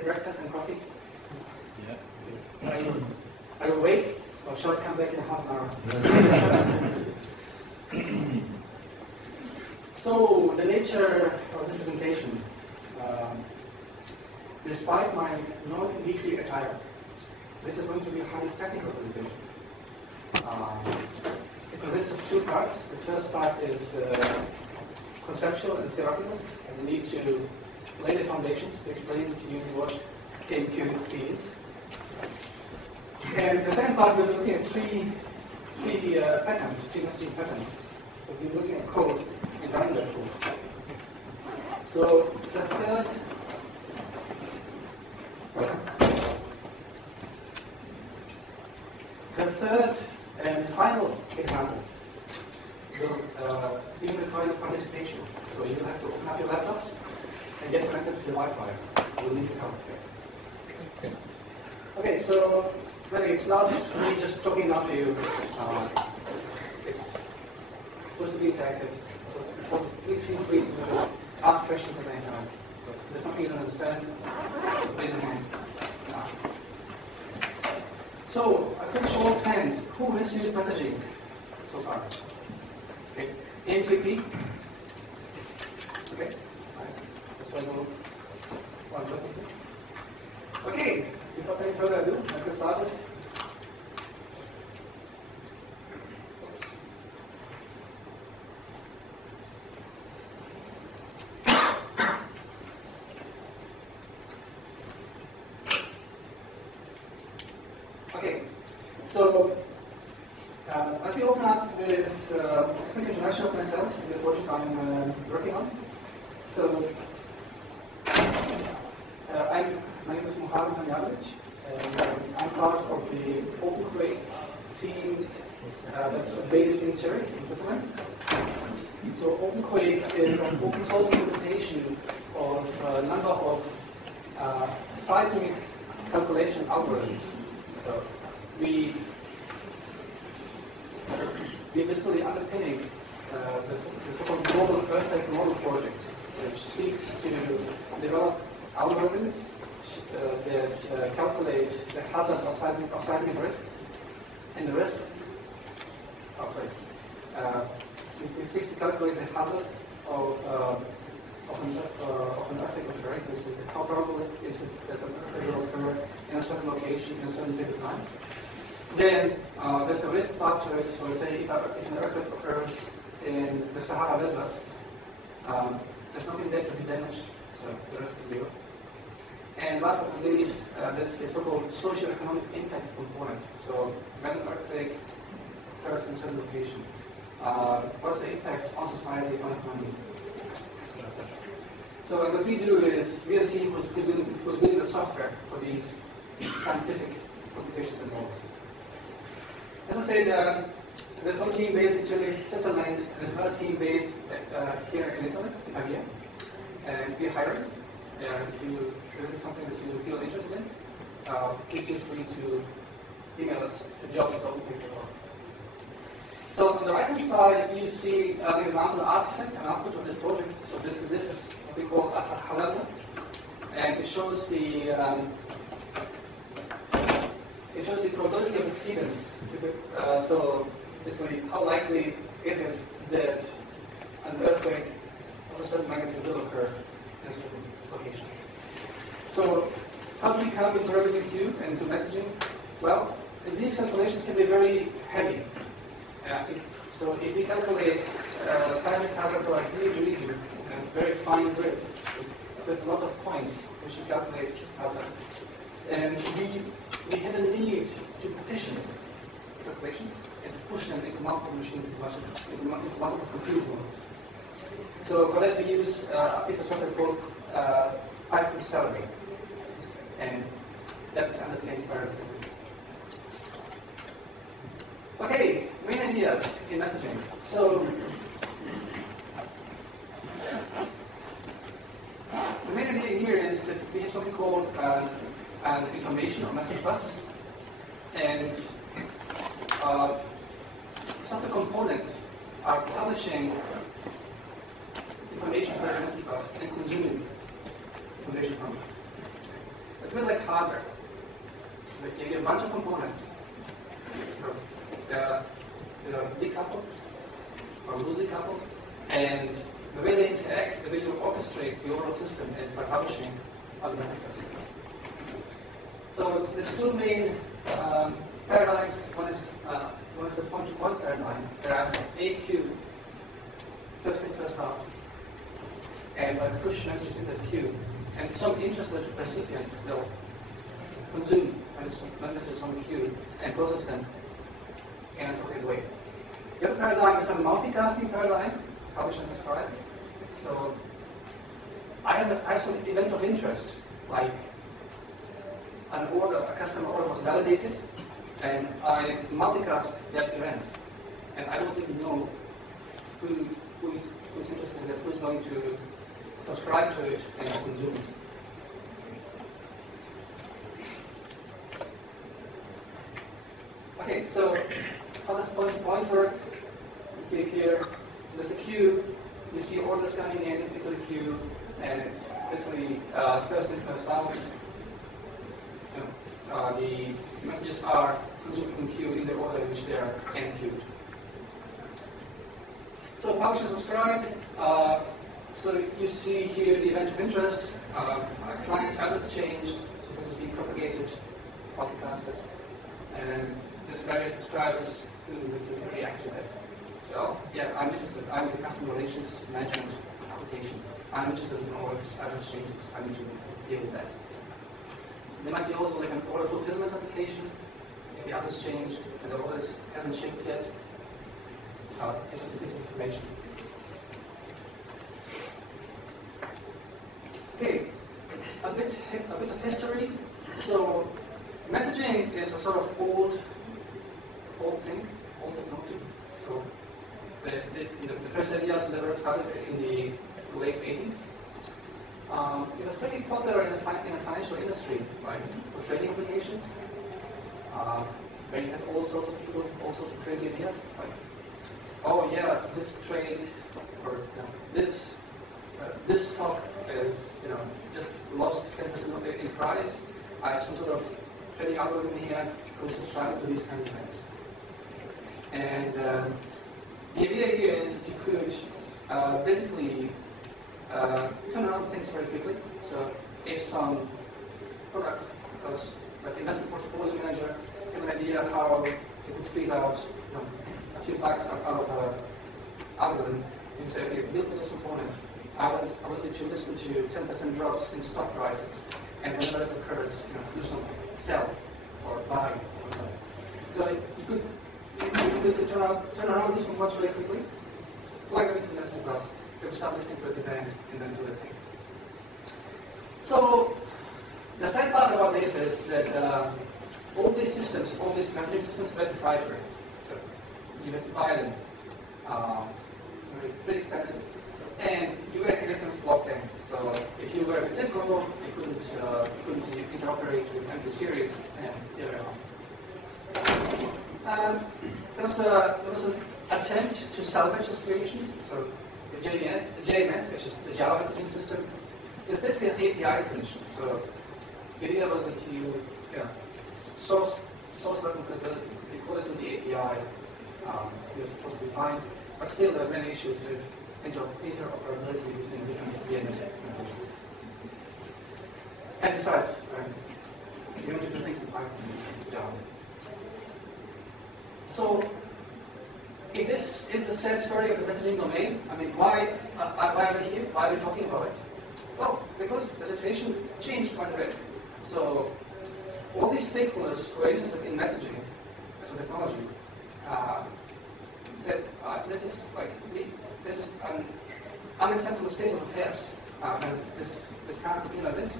get breakfast and coffee? Yeah. Are you awake? Or shall I come back in half an hour? So, the nature of this presentation, despite my non-geeky attire, this is going to be a highly technical presentation. It consists of two parts. The first part is conceptual and theoretical, and we need to lay the foundations to explain to you what amqp is. And the second part, we're looking at three patterns, three messaging patterns. So we're looking at code and running that code. So the third and final example will even require participation. So you have to open up your laptops and get connected to the Wi-Fi. We'll need your help. Okay, so really it's not me just talking now to you. It's supposed to be interactive. So please feel free to ask questions at any time. So if there's something you don't understand, raise your hand. So, a quick show of hands. Who has used messaging so far? Okay. amqp? Okay, nice. That's what I'm looking for. Okay, without any further ado, let's get started. Okay, so let me open up with a quick introduction of myself and the project I'm working on. So, my name is Muharem Hrnjadovic, and I'm part of the amqp team that's based in Zurich, in Switzerland. So, amqp is an open source implementation of a number of seismic calculation algorithms. So we're basically underpinning the so-called global earthquake model project, which seeks to develop algorithms that calculate the hazard of seismic risk and the risk. It seeks to calculate the hazard of an earthquake occurring. How probable is it that an earthquake will occur in a certain location in a certain period of time? Then there's a risk part to it. So let's say if an earthquake occurs in the Sahara Desert, there's nothing there to be damaged, so the risk is zero. And last but not least, there's the so-called socio-economic impact component. So when an earthquake occurs in a certain location, what's the impact on society, on economy? So what we do is, we are the team who's building the software for these scientific computations and models. As I said, there's one team based in Zurich, Switzerland, and there's another team based here in Italy, in Pavia. And we're hiring. If this is something that you feel interested in, please feel free to email us to jobs.amqp.com. So on the right-hand side, you see an example artifact, an output of this project. So this is what we call a hazard, and it shows the probability of exceedance. So basically, how likely is it that an earthquake of a certain magnitude will occur in a certain location? So how do we come into RavioliQ and to messaging? Well, these calculations can be very heavy. So if we calculate seismic hazard for a huge region and very fine grid, so it's a lot of points which you calculate hazard. And we have a need to partition calculations and to push them into multiple machines, into multiple compute nodes. So for that we use a piece of software called Python Salary, and that is underpinned by RavioliQ. Okay, main ideas in messaging. So, the main idea here is that we have something called an information or message bus, and some of the components are publishing information from the message bus and consuming information from it. It's a bit like hardware. Like you have a bunch of components. So they're decoupled or loosely coupled, and the way they interact, the way you orchestrate the overall system is by publishing automatically. So there's two main paradigms. One is the point-to-point paradigm, where I have a queue, first in, first out, and I push messages into the queue, and some interested recipient will consume messages on the queue and process them in an appropriate way. The other paradigm is a multicasting paradigm, publish and subscribe. So I have some event of interest, like an order, a customer order was validated, and I multicast that event, and I don't even know who's interested in it, who's going to subscribe to it and consume it. Okay, so how does point-to-point work? You see here, so there's a queue, you see orders coming in into the queue, and it's basically first in, first out. The messages are consumed from queue in the order in which they are enqueued. So publish and subscribe. So you see here the event of interest. Client's address changed, so this is being propagated, podcasted, and there's various subscribers who react to that. So yeah, I'm interested. I'm in the customer relations management application. I'm interested in all its address changes. I need to deal with that. There might be also like an order fulfillment application. If the address changed and the order hasn't shipped yet, interested in this information. Okay, a bit of history. So messaging is a sort of old thing, old technology. So the first ideas of the network started in the late 80s. It was pretty popular in the financial industry, right? For trading applications, where you had all sorts of people, all sorts of crazy ideas. Like, oh yeah, this trade or this stock is just lost 10% in price. I have some sort of trading algorithm here who subscribe to these kind of events. And the idea here is that you could basically turn around things very quickly. So if some product, like investment portfolio manager, have an idea how you can squeeze out a few bucks out of an algorithm, you say, okay, build this component. I want you to listen to 10% drops in stock prices, and whenever it occurs, do something, sell or buy. So you could turn around these components very quickly, plug them into the message bus. They will start listening to the event and then do the thing. So the sad part about this is that all these systems, all these messaging systems, were proprietary. So you had to buy them, pretty expensive, and you were in essence locked in. So if you were a typical, you couldn't interoperate with M2 series, and here we are. There was an attempt to salvage the situation. So the JMS, which is the Java messaging system, is basically an API definition. So the idea was that you source level credibility. If you call it to the API, you're supposed to be fine. But still, there are many issues with interoperability between different DNS applications. And besides, you want to do things in Python and Java. So, if this is the sad story of the messaging domain, I mean, why are we here? Why are we talking about it? Well, because the situation changed quite a bit. So, all these stakeholders who are interested in messaging as a technology said, this is an unacceptable state of affairs, and this can't continue like this.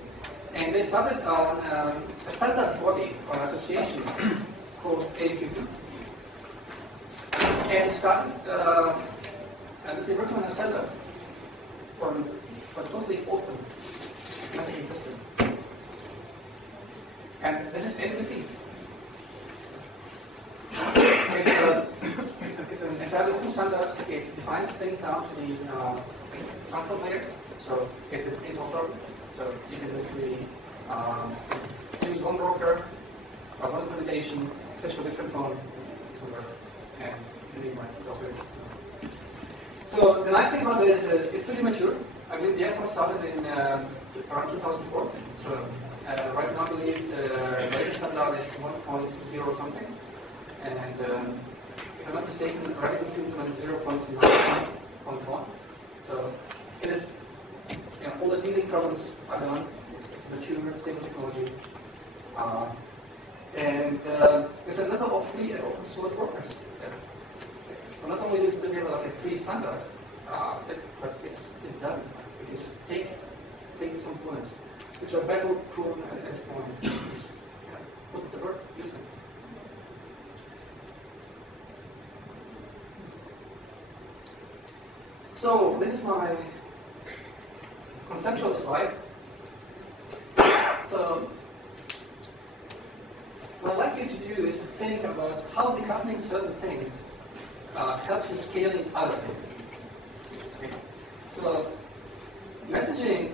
And they started on a standards body or an association called amqp. And started, and they working on a standard for a totally open messaging system. And this is amqp. It's an entirely open standard. It defines things down to the transport layer. So it's interoperable. So you can basically use one broker, one implementation, fetch a different phone, somewhere, and you need my software. So the nice thing about this is it's pretty mature. I mean, the effort started in around 2004. So right now, I believe the latest standard is 1.0 something. And if I'm not mistaken, Ravioli was 0.9.1. So it is, all the leading problems are done. It's mature, stable technology. And there's a number of free and open source brokers. So not only do we have like a free standard, but it's done. We can just take these components, which are battle proven at this point. Just put it to work, use them. So this is my conceptual slide. So what I'd like you to do is to think about how decoupling certain things helps you scaling other things. Okay. So messaging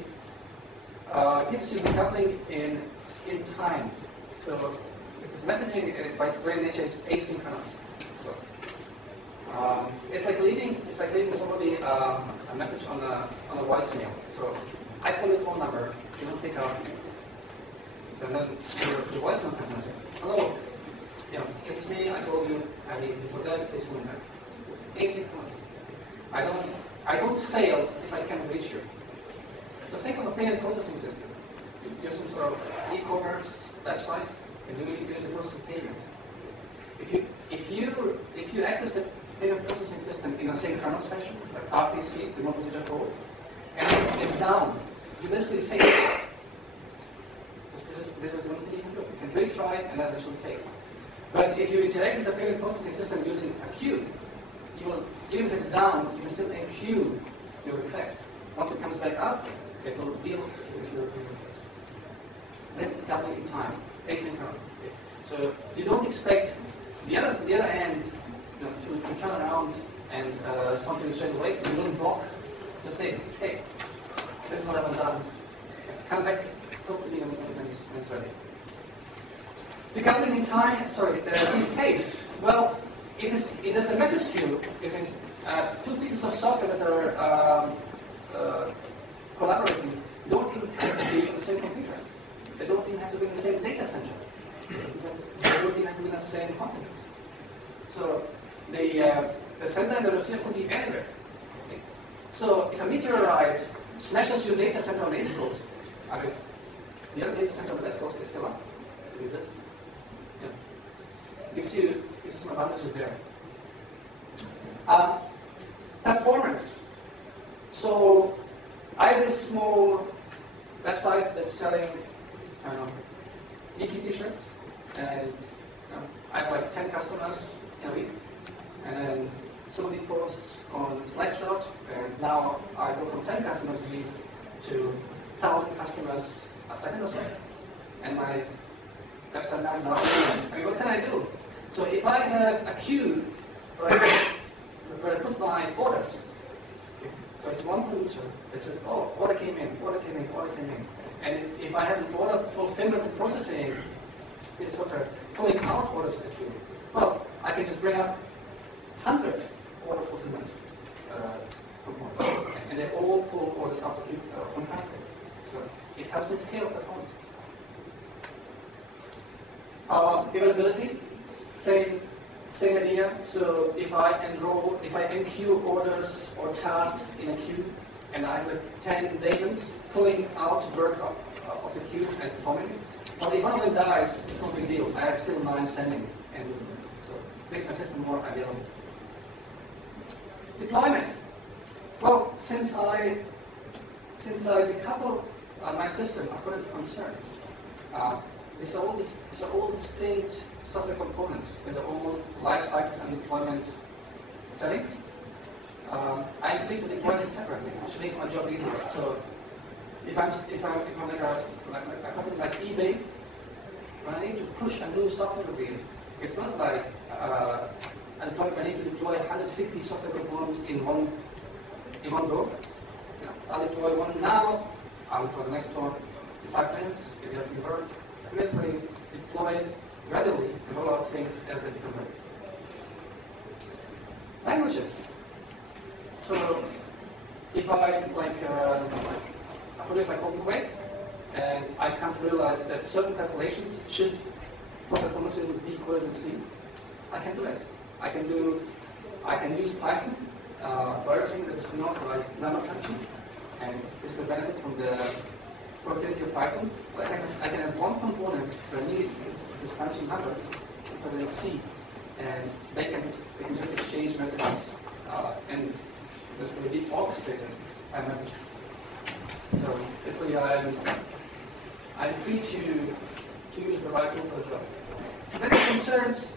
gives you decoupling in time. So because messaging by its very nature is asynchronous. So it's like leaving somebody a message on a voicemail. So I call your phone number, you don't pick up. So then your voicemail comes and says, hello, this is me, I told you, I need this or that, this or that. It's asynchronous. I don't fail if I can reach you. So think of a payment processing system. You have some sort of e-commerce website, and you use a processing payment. If you access the payment processing system in a synchronous fashion, like RPC, the one just code, and it's down, you basically fail. This is the one thing you can do. You can retry and that will fail. But if you interact with the payment processing system using a queue, you will, even if it's down, you can still enqueue your request. Once it comes back up, it will deal with your request. That's the decoupling in time. It's asynchronous. Okay. So you don't expect the other end to turn around and respond to you straight away. You don't block. Just say, hey, this is what I've done. Come back, talk to me when it's ready. Decoupling in time, in space. Well, if there's a message queue, if it's two pieces of software that are collaborating, don't even have to be on the same computer. They don't even have to be in the same data center. They don't even have to be in the same continent. So the sender and the receiver could be anywhere. Okay? So if a meteorite smashes your data center on the East Coast, the other data center on the West Coast is still up. It exists. Yeah. Gives you some advantages there. Performance. So I have this small website that's selling, geeky t-shirts, and I have like 10 customers in a week, and then somebody posts on Slashdot, and now I go from 10 customers a week to 1,000 customers a second or so, and my website now is not. What can I do? So if I have a queue where I put my orders, so it's one producer that says, oh, order came in, order came in, order came in. And if I have an order fulfillment and processing software pulling out orders of the queue, well, I can just bring up 100 order fulfillment components. And they all pull orders out of the queue concurrently. So it helps me scale performance. Availability, same idea. So if I enqueue orders or tasks in a queue, and I have 10 daemons pulling out work of the queue and performing it, well, if one of them dies, it's no big deal. I have still 9 standing, and so it makes my system more available. Deployment. Well, since I decouple my system according to concerns, these are all distinct software components with their own life cycles and deployment settings. I'm free to deploy them separately, which makes my job easier. So if I'm like a company like eBay, when I need to push a new software release, it's not like a deployment. I need to deploy 150 software components in one go. I'll deploy one now. I'll deploy the next one. pipelines, if you have convert, basically deploy readily and roll out things as they become ready. Languages. So if I like a project like OpenQuake, and I come to realize that certain calculations should, for performance reasons, be coded in C, I can do it. I can use Python for everything that is not like number crunching, and this is the benefit from the productivity of Python. I can have one component that I need to crunching numbers, put it in C, and they can just exchange messages, and this will be orchestrated by message. So basically, I'm free to use the right tool for the job. Then concerns,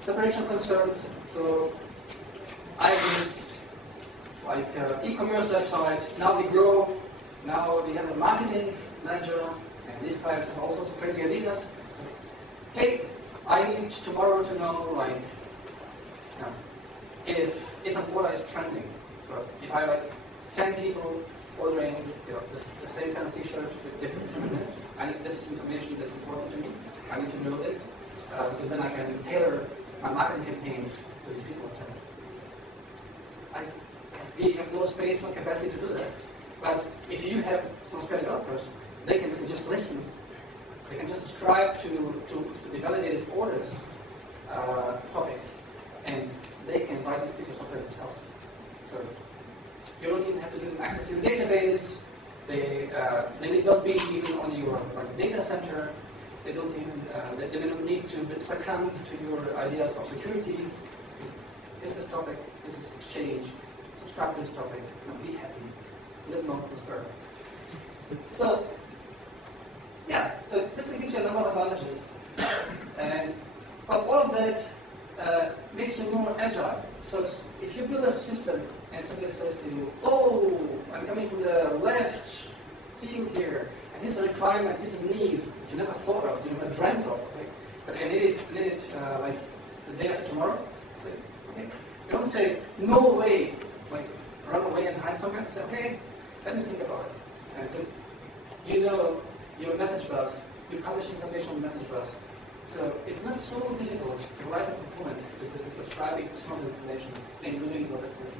separation of concerns. So I have this like e-commerce website. Now we grow. Now we have a marketing manager, and these guys have all sorts of crazy ideas. So, hey, I need tomorrow to know like if an order is trending. So if I like 10 people ordering the same kind of T-shirt with different minutes, I need this is information that's important to me. I need to know this because then I can tailor my marketing campaigns to these people. We have no space, no capacity to do that. But if you have some spare developers, they can just listen. They can just subscribe to the validated orders topic, and they can write these pieces of software themselves. So you don't even have to give them access to your database. They need not be even on your data center. They don't even they don't need to succumb to your ideas of security. Here's this topic. This is exchange. Subscribe to this topic. Be happy. Live long, prosper. So yeah. So basically, gives you a number of advantages, and but all of that makes you more agile. So if you build a system and somebody says to you, "Oh, I'm coming from the left field here, and here's a requirement, here's a need that you never thought of, you never dreamt of, okay? But I need it like the day after tomorrow." So, okay. You don't say, "No way," like run away and hide somewhere. You say, "Okay, let me think about it," because you know your message bus, you publish information on the message bus. So it's not so difficult to write a component because it's subscribing to some information and doing what it is.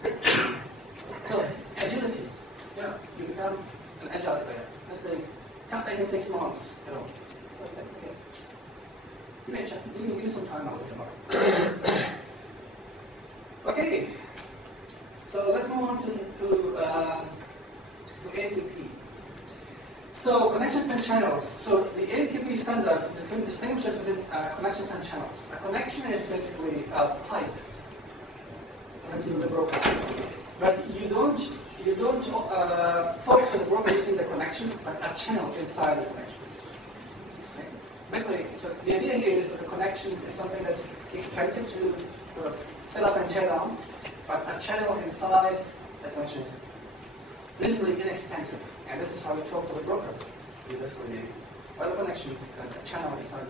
So agility, you become an agile player. Let's say, come back in 6 months. Okay. Give me some time out of tomorrow. Okay. So let's move on to amqp. So connections and channels. So the amqp standard distinguishes between connections and channels. A connection is basically a pipe to the broker, but you don't focus on the broker using the connection, but a channel inside the connection. Okay? Basically, so the idea here is that the connection is something that's expensive to sort of set up and tear down, but a channel inside the connection is reasonably inexpensive. And this is how we talk to the broker. We basically write a connection and a channel inside.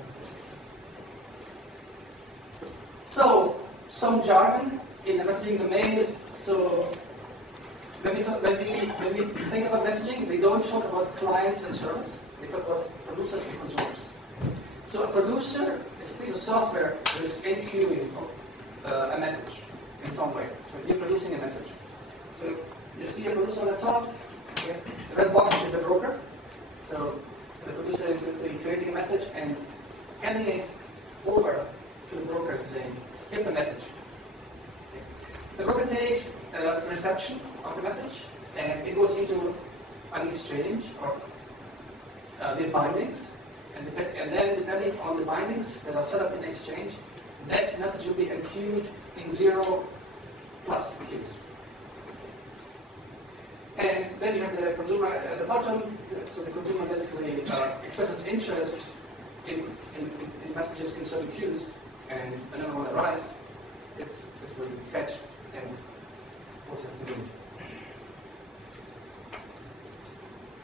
So some jargon in the messaging domain. So when we think about messaging, we don't talk about clients and servers. We talk about producers and consumers. So a producer is a piece of software that is enqueuing a message in some way. So you're producing a message. So you see a producer on the top. Okay. The red box is the broker. So the producer is basically creating a message and handing it over to the broker and saying, "Here's the message." Okay. The broker takes reception of the message and it goes into an exchange or the bindings, and then depending on the bindings that are set up in the exchange, that message will be enqueued in 0+ queues. And then you have the consumer at the bottom. So the consumer basically expresses interest in messages in certain queues, and whenever one arrives, it's really fetched and processed again.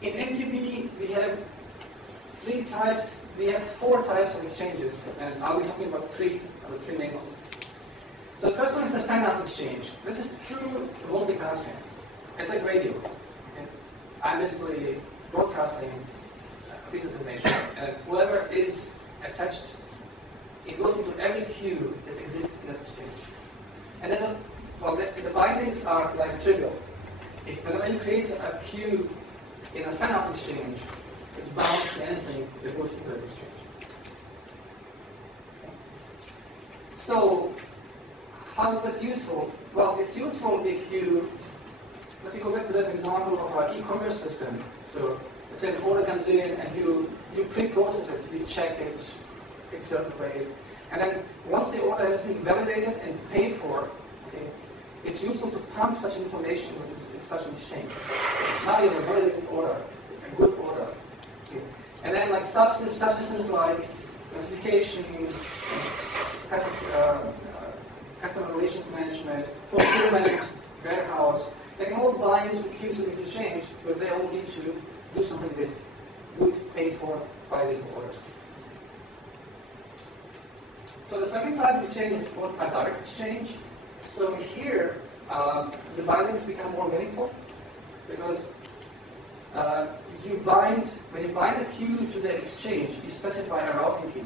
In amqp, we have 4 types of exchanges, and I'll be talking about three main ones. So the first one is the fan-out exchange. This is true multicasting. It's like radio. Okay? I'm basically broadcasting whoever is attached, it goes into every queue that exists in that exchange. And then, well, the bindings are like trivial. Whenever you create a queue in a fan-out exchange, it's bound to anything that goes into that exchange. So, how is that useful? Well, it's useful if you, let me go back to that example of our e-commerce system. So, let's say an order comes in and you pre-process it, you check it in certain ways. And then once the order has been validated and paid for, okay, it's useful to pump such information into such an exchange. Now you have a validated order, a good order. Okay. And then like subsystems like notification, customer relations management, fulfillment, warehouse, they can all bind to queues in this exchange, but they all need to do something with good paid for validated orders. So the second type of exchange is called a direct exchange. So here, the bindings become more meaningful because when you bind a queue to the exchange, you specify a routing key.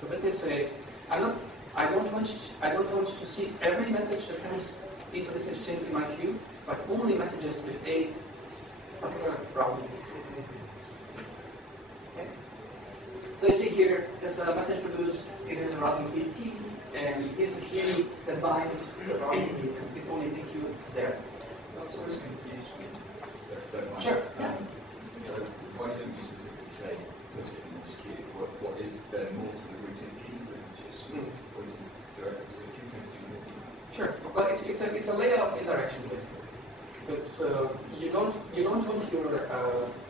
So basically say, I don't want to see every message that comes into this exchange in my queue, but only messages with a particular routing key. Okay. So you see here, there's a message produced, it has a routing key T, and here's the queue that binds the routing key, and it's only the queue there. That's always confused me. Sure. Yeah. So why don't you specifically say put it in this queue? What is there more to the routing key than just pointing directly to the queue? Sure. Well, it's a layer of indirection basically, because you don't want your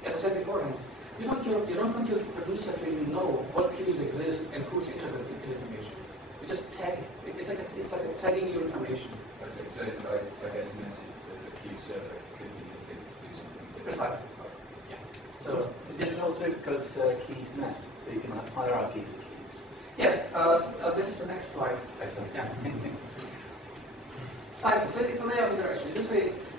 as I said beforehand, you don't want your producer to really know what queues exist and who's interested in information. You just tag it. It's like tagging your information. Okay, so I guess the message that the queue server could be configured to do something different. Precisely. Yeah. So Is this also because keys next, so you can have hierarchies of keys? yes, this is the next slide. Excellent. Yeah. So it's a layer of indirection.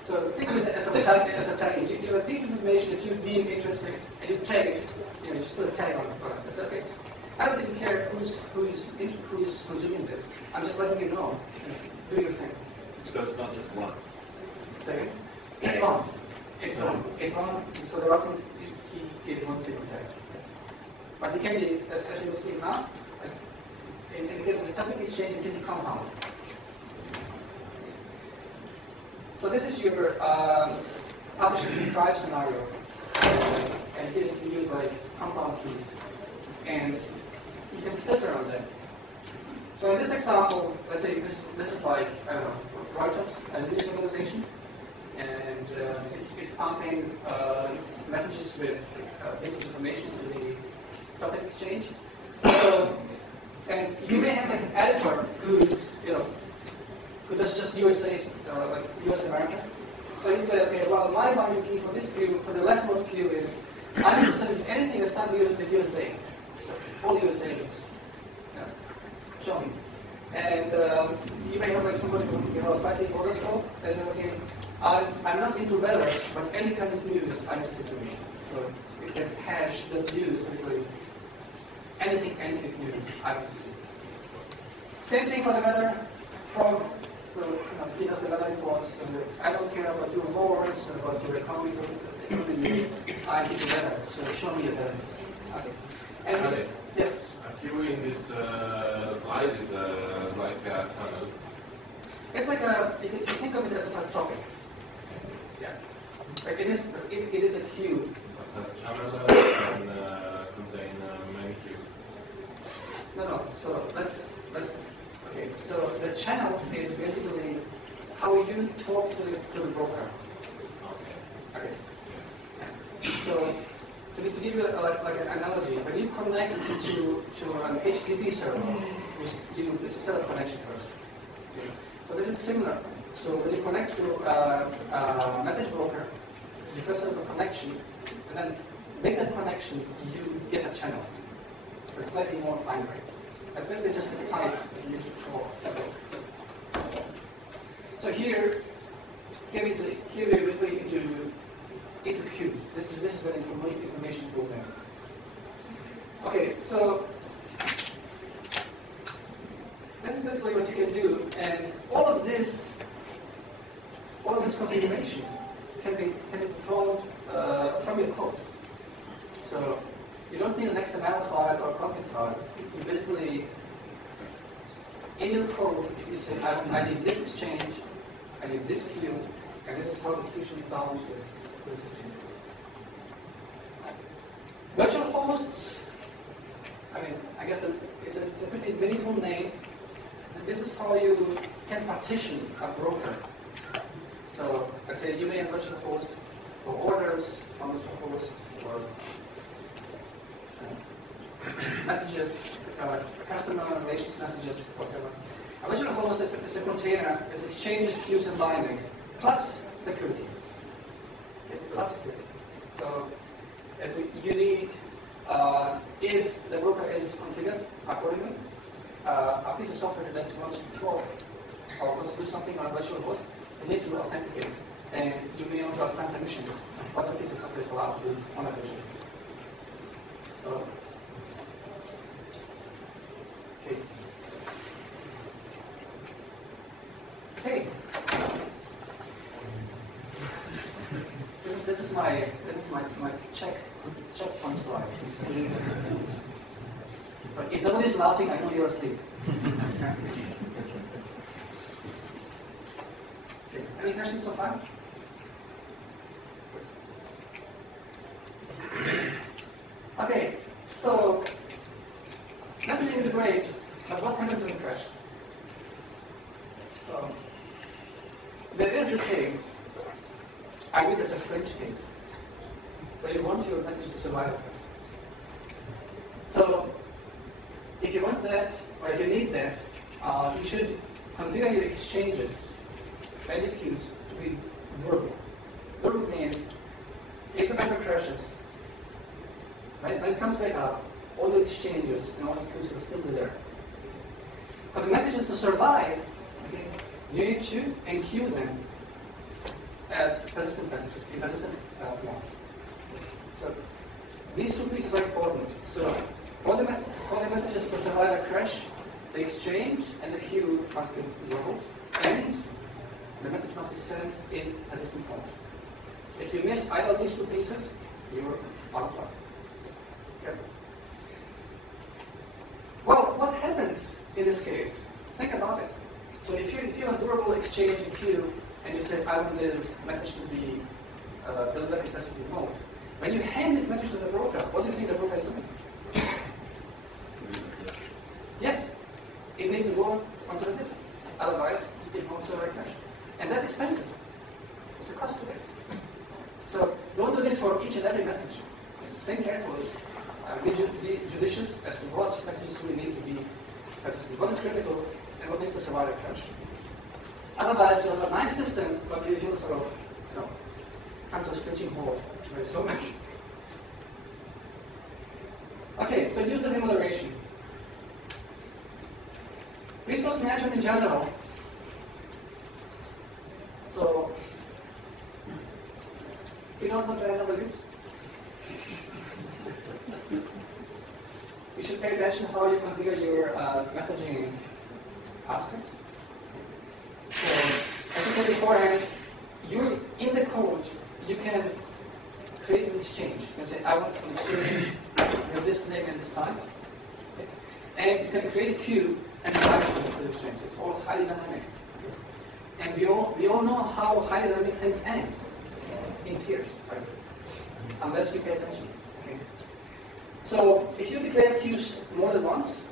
So think of it as a tagging. You have a piece of information that you deem interesting, and you tag it. You just put a tag on it. That's okay. I don't even care who's consuming this. I'm just letting you know. Do your thing. So it's not just one. Second, it's on. It's on. It's on. So the routing key is one single tag. Yes. But it can be, as you will see now, in the case of the topic exchange, it can be compound. So this is your publish and subscribe scenario, and here you can use like compound keys, and you can filter on them. So in this example, let's say this is like Reuters, a news organization, and it's pumping messages with basic information to the topic exchange. So, and you may have like an editor who's who does just USA, like US American. So you say, okay, well, my binding key for this queue, for the leftmost queue is, I'm interested in anything that's not with USA. So all USA news. Yeah. Show me. And you may have like somebody who slightly older scope. They say, okay, I'm not into weather, but any kind of news I'm interested in. So it's a hash that news, basically anything news I'm interested in. Same thing for the weather. From so he does the weather reports. So I don't care about your wars, about your economy news. I need the weather. So show me the weather. Okay. And yes. A queue in this slide is like a tunnel. It's like you think of it as a topic. Yeah. Like it is a queue. A channel can contain many queues. No. So let's. Okay. So the channel is basically how you talk to the broker. Okay. So to give you like an analogy, when you connect to an HTTP server, you set up connection first. Okay. So this is similar. So when you connect to a message broker, you first set up a connection, and then with that connection, you get a channel. It's slightly more fine-grained. That's basically just the type that you use to talk. So here we're basically into queues. This is where information goes in. Okay, so this is basically what you can do, and all of this configuration can be performed from your code. So you don't need an XML file or a config file. You basically, in your code, you say, I need this exchange, I need this queue, and this is how the queue should be balanced with this exchange. Virtual hosts, I guess it's a pretty meaningful name. And this is how you can partition a broker. So let's say you may have a virtual host for orders, a virtual host for messages, customer relations messages, whatever. A virtual host is a container that exchanges queues and bindings, plus security. Okay, plus security. So as you need, if the broker is configured accordingly, a piece of software that wants to control or wants to do something on a virtual host, you need to authenticate. And you may also assign permissions what the piece of software is allowed to do on a virtual host. So, okay. This is my checkpoint slide. So if nobody's laughing, I know you're asleep. Okay. Any questions so far? Okay, so messaging is great, but what happens in a crash? So there is a case, I think it's a French case, where you want your message to survive. So if you want that, or if you need that, you should configure your exchanges and your queues to be durable. Durable means if the method crashes, when it comes back up, all the exchanges and all the queues will still be there. For the messages to survive, okay, you need to enqueue them as persistent messages, in persistent form. So these two pieces are important. So for the messages to survive a crash, the exchange and the queue must be durable, and the message must be sent in persistent form. If you miss either of these two pieces, you're out of luck. Okay. Well, what happens in this case? Think about it. So if you have a durable exchange and queue, and you say, I want this message to be delivered in persistent mode, when you hand this message to the broker, what do you think the broker is doing? Yes, it needs to go onto the disk. Otherwise, it won't serve a crash. And that's expensive. It's a cost to it. So don't do this for each and every message. Think carefully. Be judicious as to what messages we need to be persistent. What is critical and what needs to survive a crash. Otherwise, you'll have a nice system, but it will sort of, come to a screeching halt very so much. Okay, so use the moderation. Resource management in general. So, you don't know what variable is? You should pay attention how you configure your messaging outputs. So, as I said beforehand, in the code, you can create an exchange. You can say, I want an exchange with this name and this time. Okay. And you can create a queue and divide it into the exchange. It's all highly dynamic. And we all know how highly dynamic things end in tiers, right? Unless you pay attention. Okay. So if you declare queues more than once,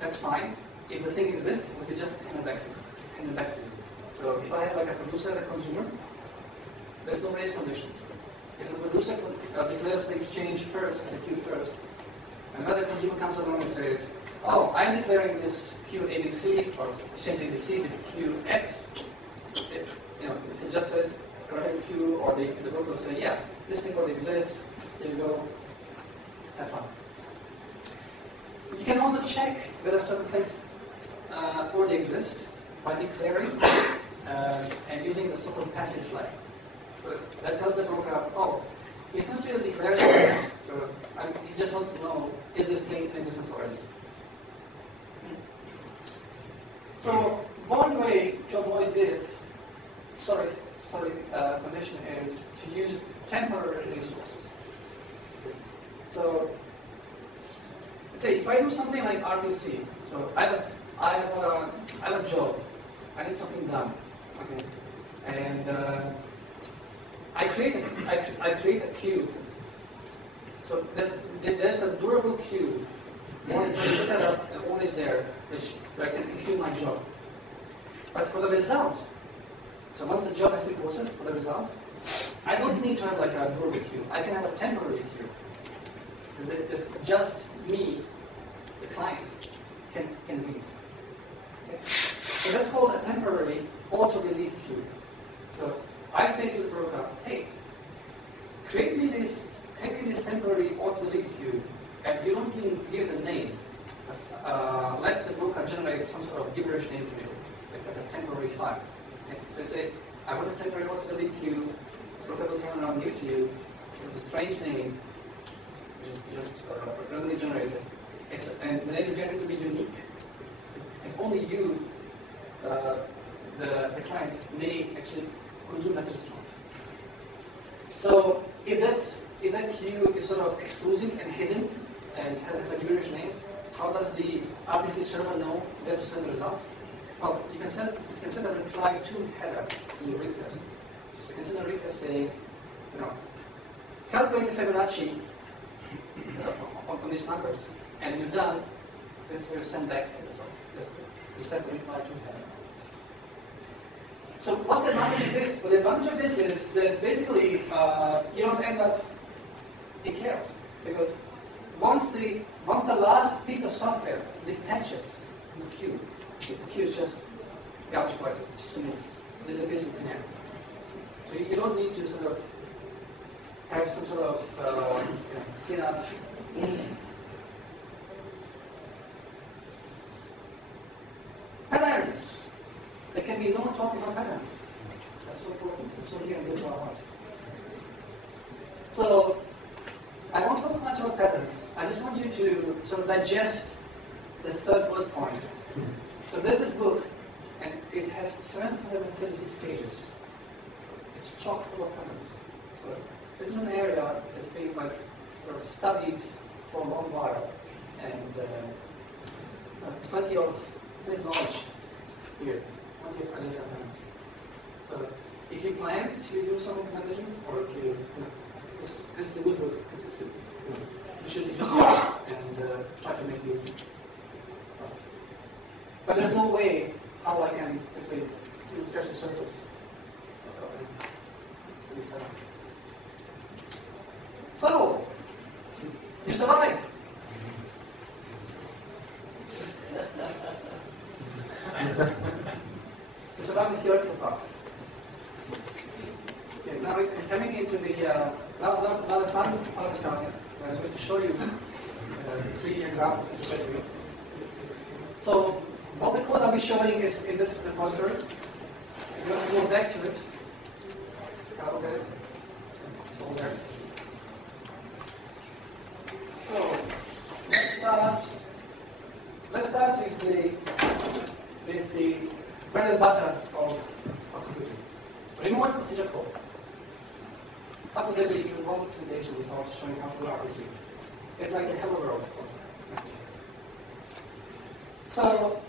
that's fine. If the thing exists, we can just hand it back to you. So if I have like a producer and a consumer, there's no race conditions. If the producer declares the exchange first and the queue first, another consumer comes along and says, oh, I'm declaring this queue ABC or exchange ABC with queue X. If you just said go ahead and queue, or the broker will say, yeah, this thing already exists, here you go, have fun. You can also check whether certain things already exist by declaring and using the so-called passive flag. So that tells the broker, oh, he's not really declaring this, so he's just wants to know, is this thing in existence already? So one way to avoid this condition is to use temporary resources. So let's say if I do something like RPC, so I have a job, I need something done, okay, and I create a queue. So there's a durable queue. One is already set up and one is there, where I can queue my job. But for the result, so once the job has been processed for the result, I don't need to have like a durable queue. I can have a temporary queue. That just me, the client, can read. Okay? So that's called a temporary auto-delete queue. So I say to the broker, hey, create me this temporary auto-delete queue, and you don't even give it a name. Let the broker generate some sort of gibberish name for you. It's like a temporary file. Okay? So you say, I want a temporary auto-delete queue. The broker will turn around and give to you. It's a strange name, just randomly generated. And the name is going to be unique. And only you, the client, may actually consume messages from it. So if that queue is sort of exclusive and hidden and has a gibberish name, how does the RPC server know where to send the result? Well, you can send a reply to header in your request. You can send a request saying, calculate the Fibonacci on these numbers, and you've done this. Will send back the result. You send the reply to header. So what's the advantage of this? Well, the advantage of this is that basically you don't end up in chaos, because once the last piece of software detaches from the queue is just garbage collected, just a minute. There's a basic thing. So you don't need to sort of have some sort of cleanup. Patterns. There can be no talk without patterns. That's so important. It's so near and dear to our heart. So I won't talk much about patterns. I just want you to sort of digest the third bullet point. So there's this book, and it has 736 pages. It's chock full of patterns. So this is an area that's been like sort of studied for a long while, and there's plenty of knowledge here, plenty of additional patterns. So if you plan to do some implementation, or if you, this is a good book. You should enjoy it and try to make use. But there's no way how I can basically scratch the surface of these patterns. So, you survived. You survived the theoretical part. Okay, now we're coming into the now the fun part is starting. I'm going to show you 3 examples. So, all the code I'll be showing is in this repository. I'm going to go back to it. I'll get it. It's all there. So, let's start with the bread and butter of computing. Remote procedure code. How could there be even one presentation without showing how to do RPC? It's like a hello world. So,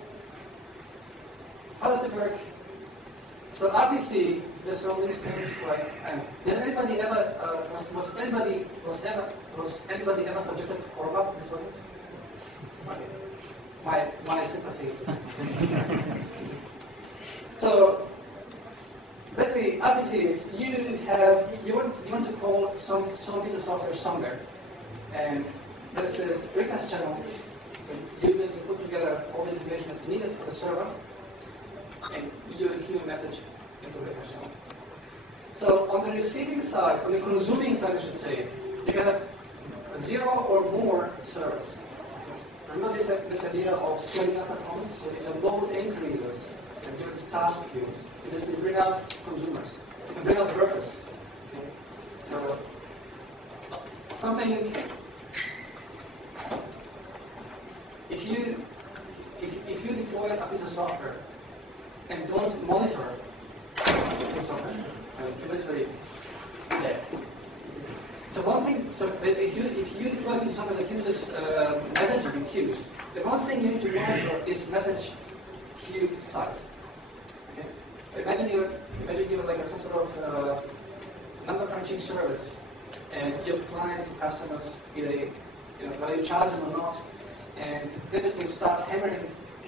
how does it work? So RPC, there's all these things like, did anybody ever, was anybody ever subjected to Korba disorders? Okay. My sympathies. So, basically, RPC is you want to call some piece of software somewhere, and there's this request channel. So you basically put together all the information that's needed for the server, and you queue a message into the request channel. So on the receiving side, on the consuming side, I should say, you can have 0 or more servers. Remember this idea of scaling up performance? So if the load increases, and give this task queue, you just bring out consumers. You can bring out workers. Okay? So something uses messaging queues, the one thing you need to monitor is message queue size. Okay? So imagine you're like some sort of number crunching service, and your clients, customers, either whether you charge them or not, and then just start hammering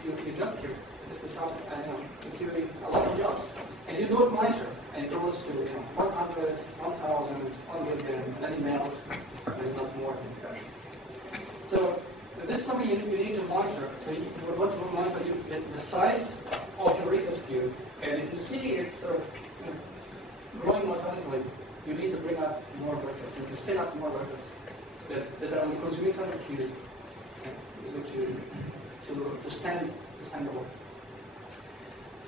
your job queue. Just start queuing a lot of jobs, and you do it monitor, and it goes to 100, 1,000, 1 million, and then you melt, and not more than that. So this is something you need to monitor. So you want to monitor the size of your request queue, and if you see it's sort of growing monotonically, you need to bring up more workers. You need to spin up more workers that are on the consuming side of the queue, to stand the work.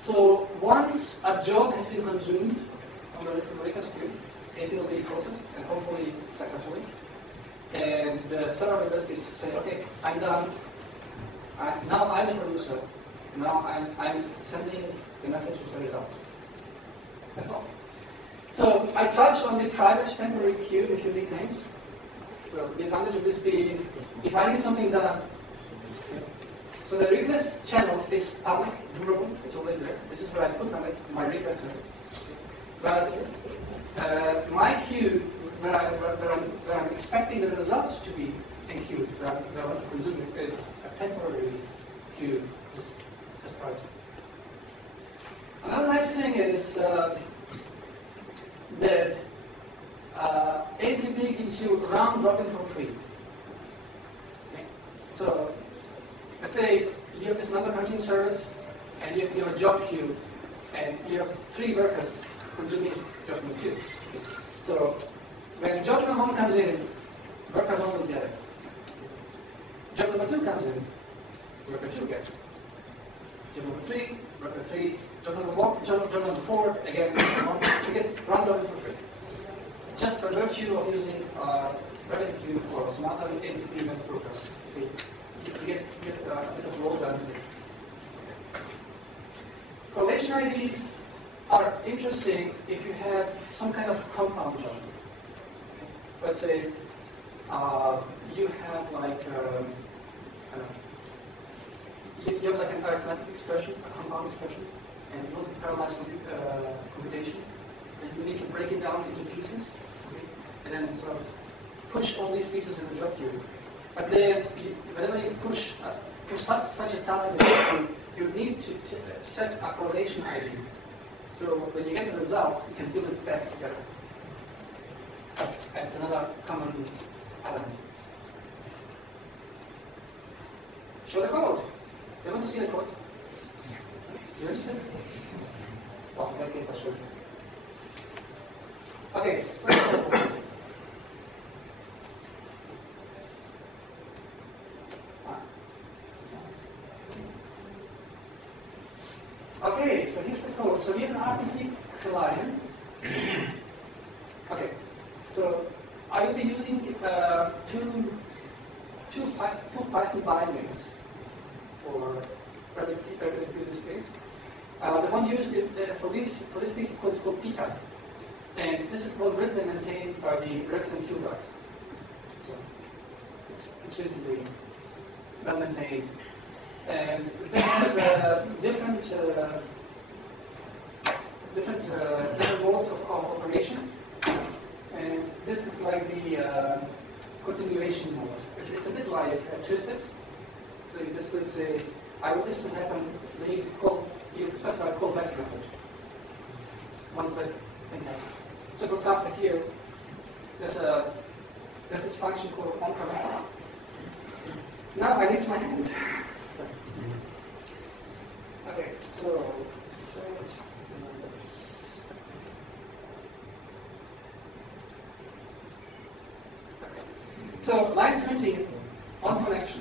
So once a job has been consumed on the request queue, it will be processed and hopefully successfully. And the server will basically say, okay, I'm done. Now I'm the producer. Now I'm sending the message with the result. That's all. So I touched on the private temporary queue with unique names. So the advantage of this being, if I need something done, so the request channel is public, durable, it's always there. This is where I put my request in. But my queue, where I'm expecting the results to be enqueued, where I want to consume it, is a temporary queue, just private. Another nice thing is that amqp gives you round robin for free. Okay? So let's say you have this number crunching service, and you have a job queue, and you have 3 workers consuming job number 2. So when job number 1 comes in, worker 1 will get it. Job number 2 comes in, worker 2 gets it. Job number 3, worker 3, job number 1, job number 4, again, to get round robin for free. Just by virtue of using RabbitQ or some other amqp event program. See, you get a bit of load balancing. Correlation IDs are interesting if you have some kind of compound job. Let's say you have like you have like an arithmetic expression, a compound expression, and you want to parallelize computation, and you need to break it down into pieces, okay? And then sort of push all these pieces in the job queue. But then, whenever you push such a task in the job queue, you need to set a correlation ID. So when you get the results, you can build it back together. That's another common element. Show the code. Do you want to see the code? You interested? Well, in that case, I'll show you. Okay, so okay, so here's the code. So we have an RPC client. Okay, so I will be using two Python binaries for RabbitQ in this case. The one used for this piece of code is called pika, and this is called written and maintained by the RabbitQ guys. So it's reasonably well maintained, and they have different modes of operation, and this is like the continuation mode. It's a bit like twisted. So you basically say, I want this to happen. You specify a callback method once that thing happens. So for example, here there's this function called onCommand. Now I need my hands. Okay, so So line 17 on connection.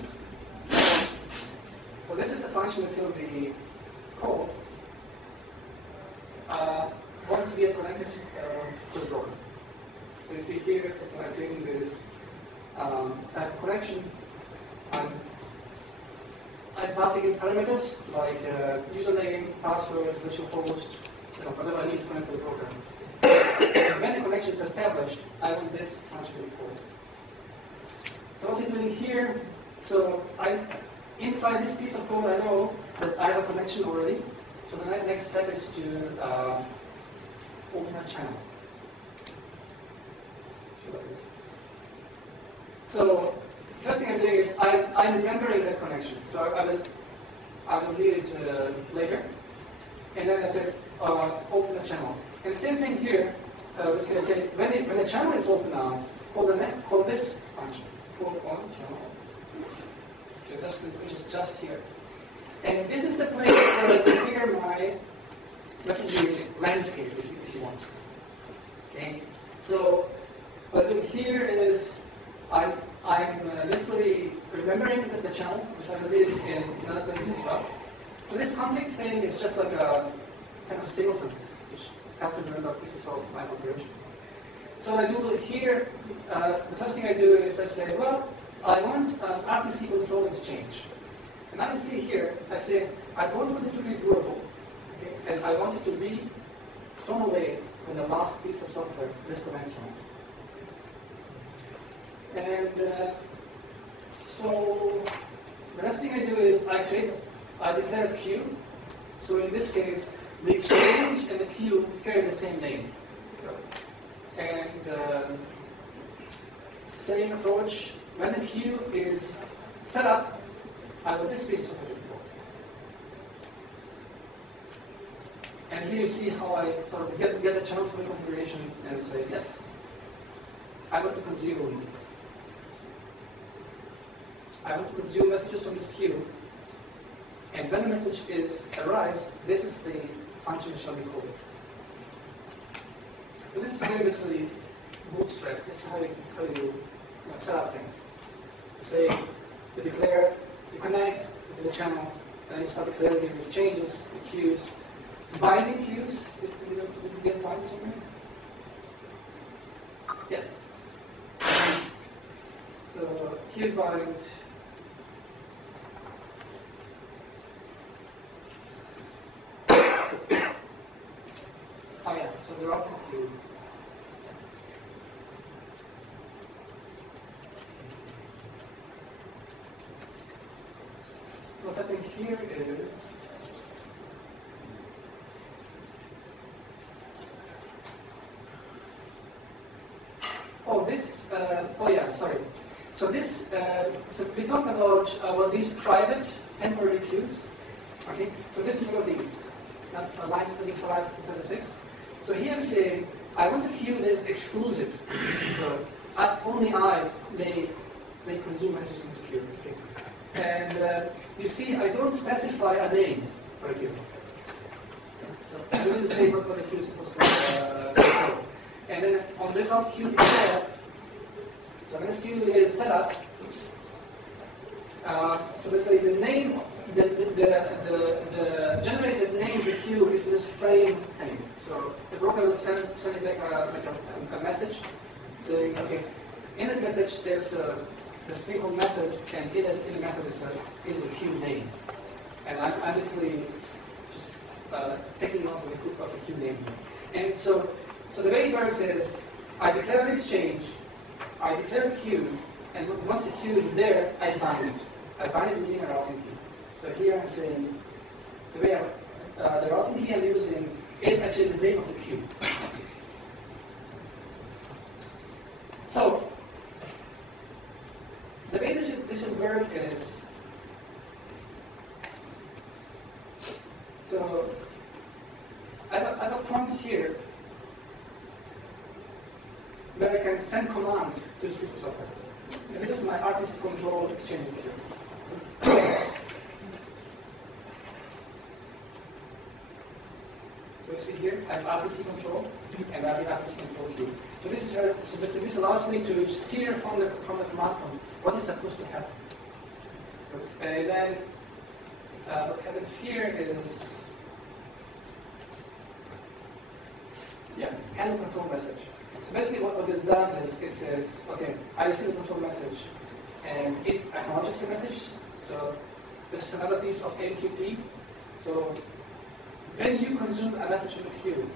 So this is the function that fills the code once we have connected to the broker. So you see here, I'm clicking this type of connection. I'm passing in parameters like username, password, virtual host, whatever I need to connect to the program. When the connection is established, I want this function to be called. So what's it doing here? So inside this piece of code, I know that I have a connection already. So the next step is to open a channel. So first thing I'm doing is I'm remembering that connection. So I will read it later. And then I say open the channel. And the same thing here. I was going to say when the channel is open now, call this function. Call on channel, which is just here. And this is the place where I configure my messaging landscape, if you want. Okay. So what I do here is I'm basically remembering the channel because I read it in another places as well. So this config thing is just like a kind of singleton, which has to remember pieces of my configuration. So what I do here, the first thing I do is I say, well, I want an RPC control exchange. And now you see here, I say, I don't want it to be durable, okay? And I want it to be thrown away when the last piece of software disconnects from it. And so the next thing I do is I declare a queue. So in this case, the exchange and the queue carry the same name. And same approach, when the queue is set up, I will this piece of software report. And here you see how I sort of get the channel for the configuration and say, yes, I want to consume. I want to consume messages from this queue. And when the message arrives, this is the function that shall be called. So this is how you basically bootstrap. This is how you set up things. You say, you declare, you connect to the channel, and then you start declaring the exchanges, the queues, binding queues. Did you get bind somewhere? Yes. So queue bind. Oh yeah, so the routing queue. So what's happening here is So this, so we talked about these private temporary queues. Okay, so this is one of these, lines 35 to 36. So here I'm saying I want a queue that is exclusive. So only I may consume messages in this queue. Okay. And you see, I don't specify a name for a queue. So I don't say what the queue is supposed to control. And then on result queue itself, so when this queue is set up, so basically the name, the generated name of the queue is this frame thing. So the broker will send it back a message saying, okay, in this message there's this thing called method, and in the method is the queue name. And I'm basically just taking off of the queue name. And so the way it works is, I declare an exchange, I declare a queue, and once the queue is there, I bind it. I bind it using a routing key. So here I'm saying, the way the routing key I'm using is actually the name of the queue. So, the way this would work is, so I have a prompt here where I can send commands to this piece of software. And this is my RPC control exchange here. So you see here, I have RPC control, and I have RPC control queue. So this allows me to steer from the command prompt what is supposed to happen. And then what happens here is, handle control message. So basically what this does is, it says, okay, I receive a control message, and it acknowledges the message. So this is another piece of amqp. So when you consume a message in the queue,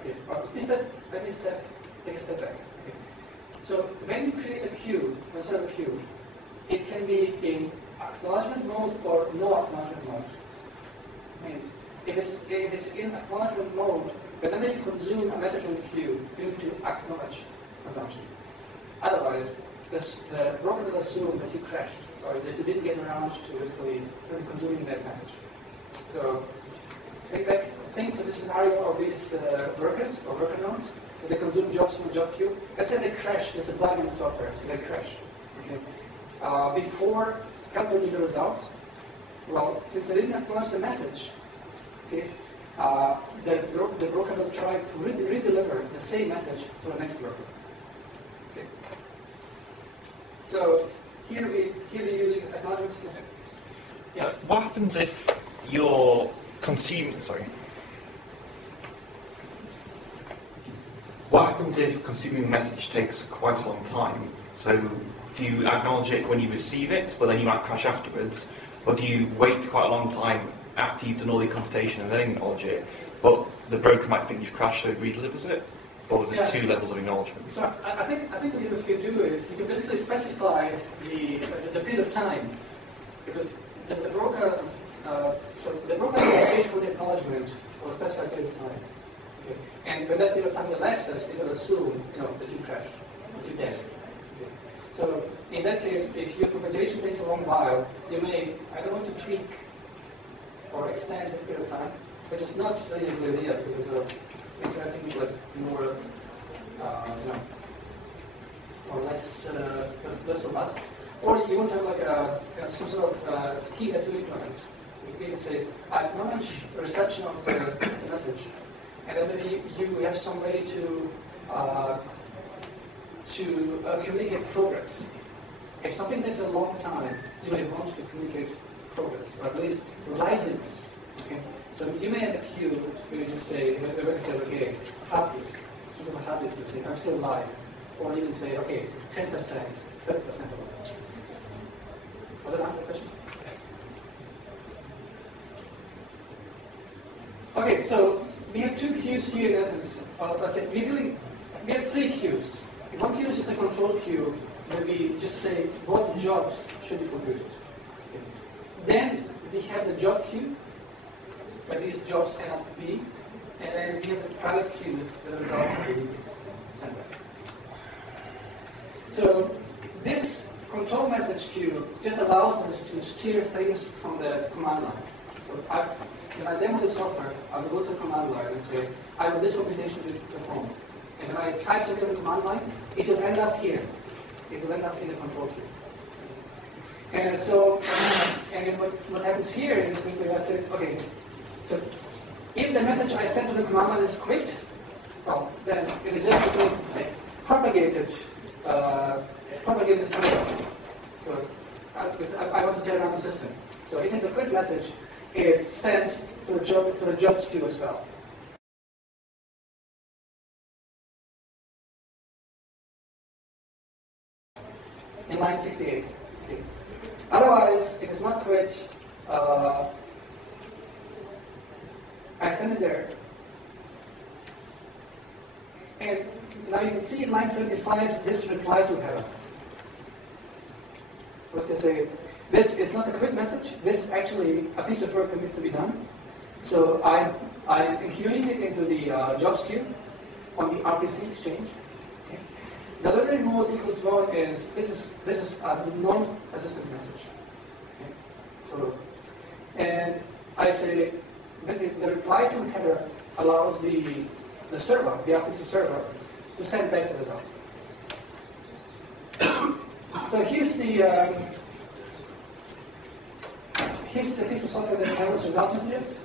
okay, well, let me take a step back. Okay. So when you create a queue, instead of a queue, it can be in acknowledgement mode or no acknowledgement mode. Means if it's in acknowledgement mode, whenever you consume a message from the queue, you need to acknowledge consumption. Otherwise, the broker will assume that you crashed or that you didn't get around to basically consuming that message. So think of this scenario of these workers or worker nodes. So they consume jobs from a job queue. Let's say they crash. There's a bug in the software, so they crash. Okay. Before calculating the result, well, since they didn't acknowledge the message, okay, the broker will try to redeliver the same message to the next worker. Okay. So here we're using acknowledgement. Yes. What happens if you're consuming? Sorry. What happens if consuming a message takes quite a long time? So do you acknowledge it when you receive it, but then you might crash afterwards? Or do you wait quite a long time after you've done all the computation and then acknowledge it, but the broker might think you've crashed, so it redelivers it? Or is it two levels of acknowledgement? So I think what you can do is you can basically specify the period of time, because the broker will wait for the acknowledgement for a specified period of time. Okay. And when that period of time elapses, it will assume that you crashed, that you're dead. Okay. So in that case, if your computation takes a long while, you may either want to tweak or extend the period of time, which is not really a good idea because it makes everything like more, or less robust. Or you want to have like some sort of key that you implement. You can say, I acknowledge the reception of the message, and then maybe you have some way to communicate progress. If something takes a long time, you may want to communicate progress, or at least liveliness. Okay? So you may have a queue where you just say, the worker says, okay, heartbeat, sort of a heartbeat, you say, I'm still alive. Or you can say, okay, 10%, 30% of it. Was that answer the question? Yes. Okay, so we have two queues here in essence. Let's say we have three queues. One queue is just a control queue where we just say what jobs should be computed. Okay. Then we have the job queue, where these jobs end up to be, and then we have the private queues where the results are being sent back. So this control message queue just allows us to steer things from the command line. So when I demo the software, I will go to the command line and say, I want this computation to be performed. And when I type something in the command line, it will end up here. It will end up in the control queue. And so, and what happens here is basically I say, okay, so if the message I sent to the command line is quick, well, then it is just propagated further. So I want to turn on the system. So if it's a quick message, it's sent to the jobs queue as well. In line 68. Okay. Otherwise, if it's not quick, I send it there. And now you can see in line 75 this reply to header. We can say, this is not a quick message, this is actually a piece of work that needs to be done. So I'm queuing it into the jobs queue on the RPC exchange. Okay. Delivery mode equals 1 is, this is a non-assistant message. Okay. So, and I say, basically the reply to header allows the server, the RPC server, to send back the result. So here's the piece of software that handles result messages.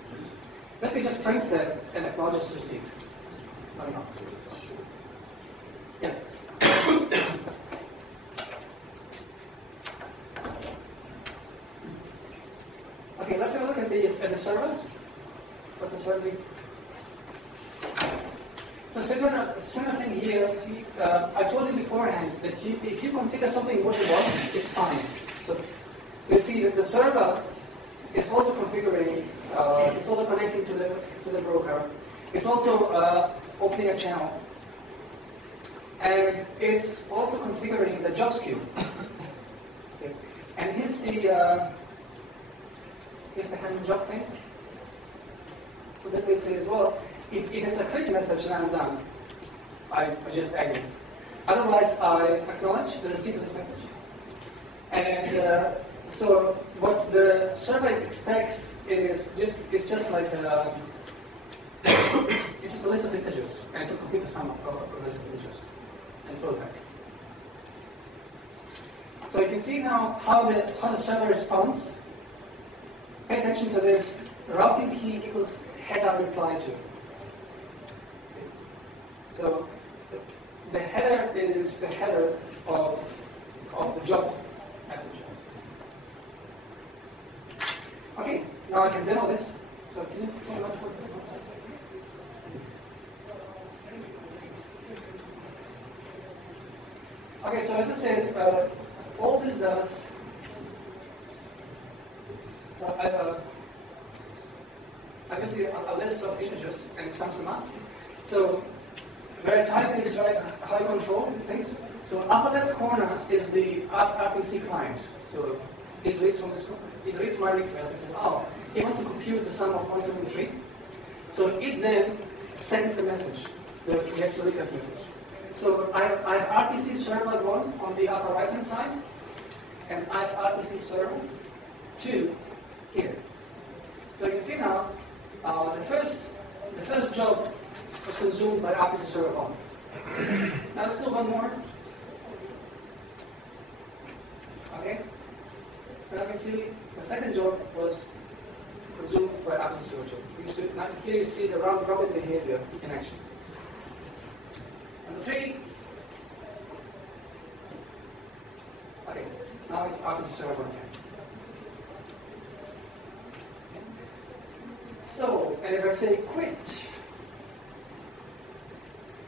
Basically just prints that and acknowledges receipt. Yes? Okay, let's have a look at the server. What's the server doing? So similar thing here. I told you beforehand that if you configure something more than once, it's fine. So you see that the server is also configuring. It's also connecting to the broker. It's also opening a channel. and it's also configuring the jobs queue. Okay. And here's the handle job thing. So basically it says, well, if it's a click message, then I'm done. I just exit. Otherwise, I acknowledge the receipt of this message. And so what the server expects is just like it's a list of integers, and it will compute the sum of a list of integers and throw it back. So you can see now how the server responds. Pay attention to this. The routing key equals header reply to. So the header is the header of the job message. Okay, now I can demo this. So can you go much further? Okay, so as I said, all this does. So I basically a list of integers and it sums them up. So where type is right, how you control things. So upper left corner is the RPC client. So it reads from this. It reads my request and says, oh, it wants to compute the sum of 1, 2, and 3. So it then sends the message, the actual request message. So I have RPC server 1 on the upper right hand side, and I have RPC server 2 here. So you can see now the first job was consumed by RPC server 1. Now let's do one more. Okay? And I can see the second job was consumed by RPC server 2. Now here you see the round robin behavior in action. And the 3. Okay, now it's RPC server 1 again. So, and if I say quit,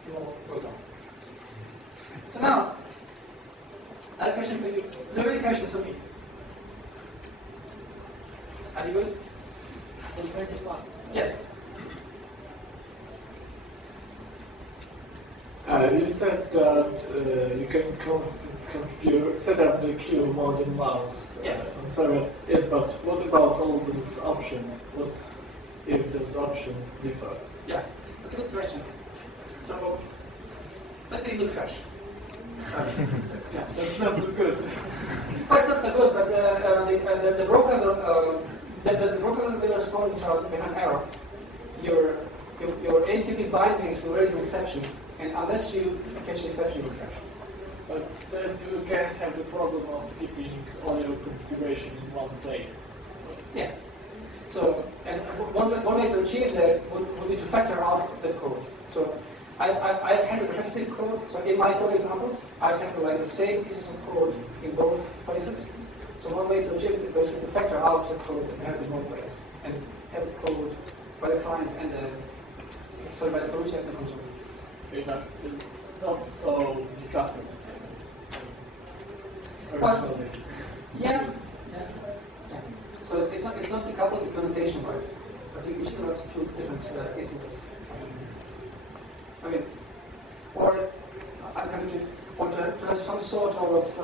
it all goes on. So now, I have a question for you. Do you have any questions for me? Are you good? Yes. You said that you can set up the queue more than once. Yes. On server. Yes, but what about all those options? What if those options differ? Yeah, that's a good question. So, let's say you will crash. Yeah, that's not so good. Well, it's not so good, but the broker will the broker will respond with an error. Your amqp bindings will raise an exception, and unless you catch the exception, you will crash. But then you can have the problem of keeping all your configuration in one place. Yes. So, and one way to achieve that would be to factor out the code. So, I've handled repetitive code. So, in my code examples, I've handled like the same pieces of code in both places. So, one way to achieve it is to factor out the code and have it in one place, and have the code by the client and by the producer and the consumer. Okay, but it's not so decoupled. Well, yeah. So it's not decoupled implementation-wise, but you still have two different instances. I mean, or to have some sort of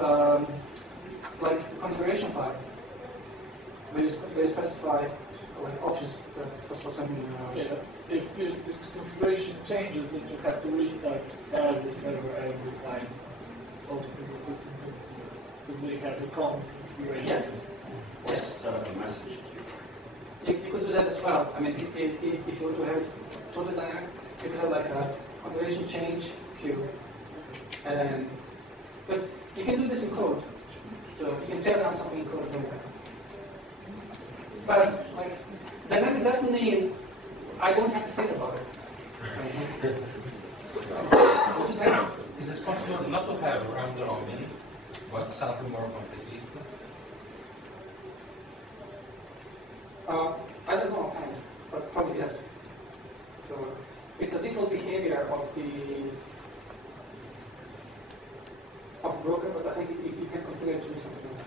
like configuration file where you specify like options for something. Yeah, if the configuration changes, then you have to restart every server, every client, all the system because they have the common configuration. Yes. What's the message You could do that as well. I mean, if you want to have it totally dynamic, you could have like a configuration change queue, and then because you can do this in code, so you can tear down something in code. But like dynamic doesn't mean I don't have to think about it. Is it possible not to have round robin, but something more complicated? I don't know offhand, but probably yes. So it's a default behavior of the broker, but I think you can configure it to do something else.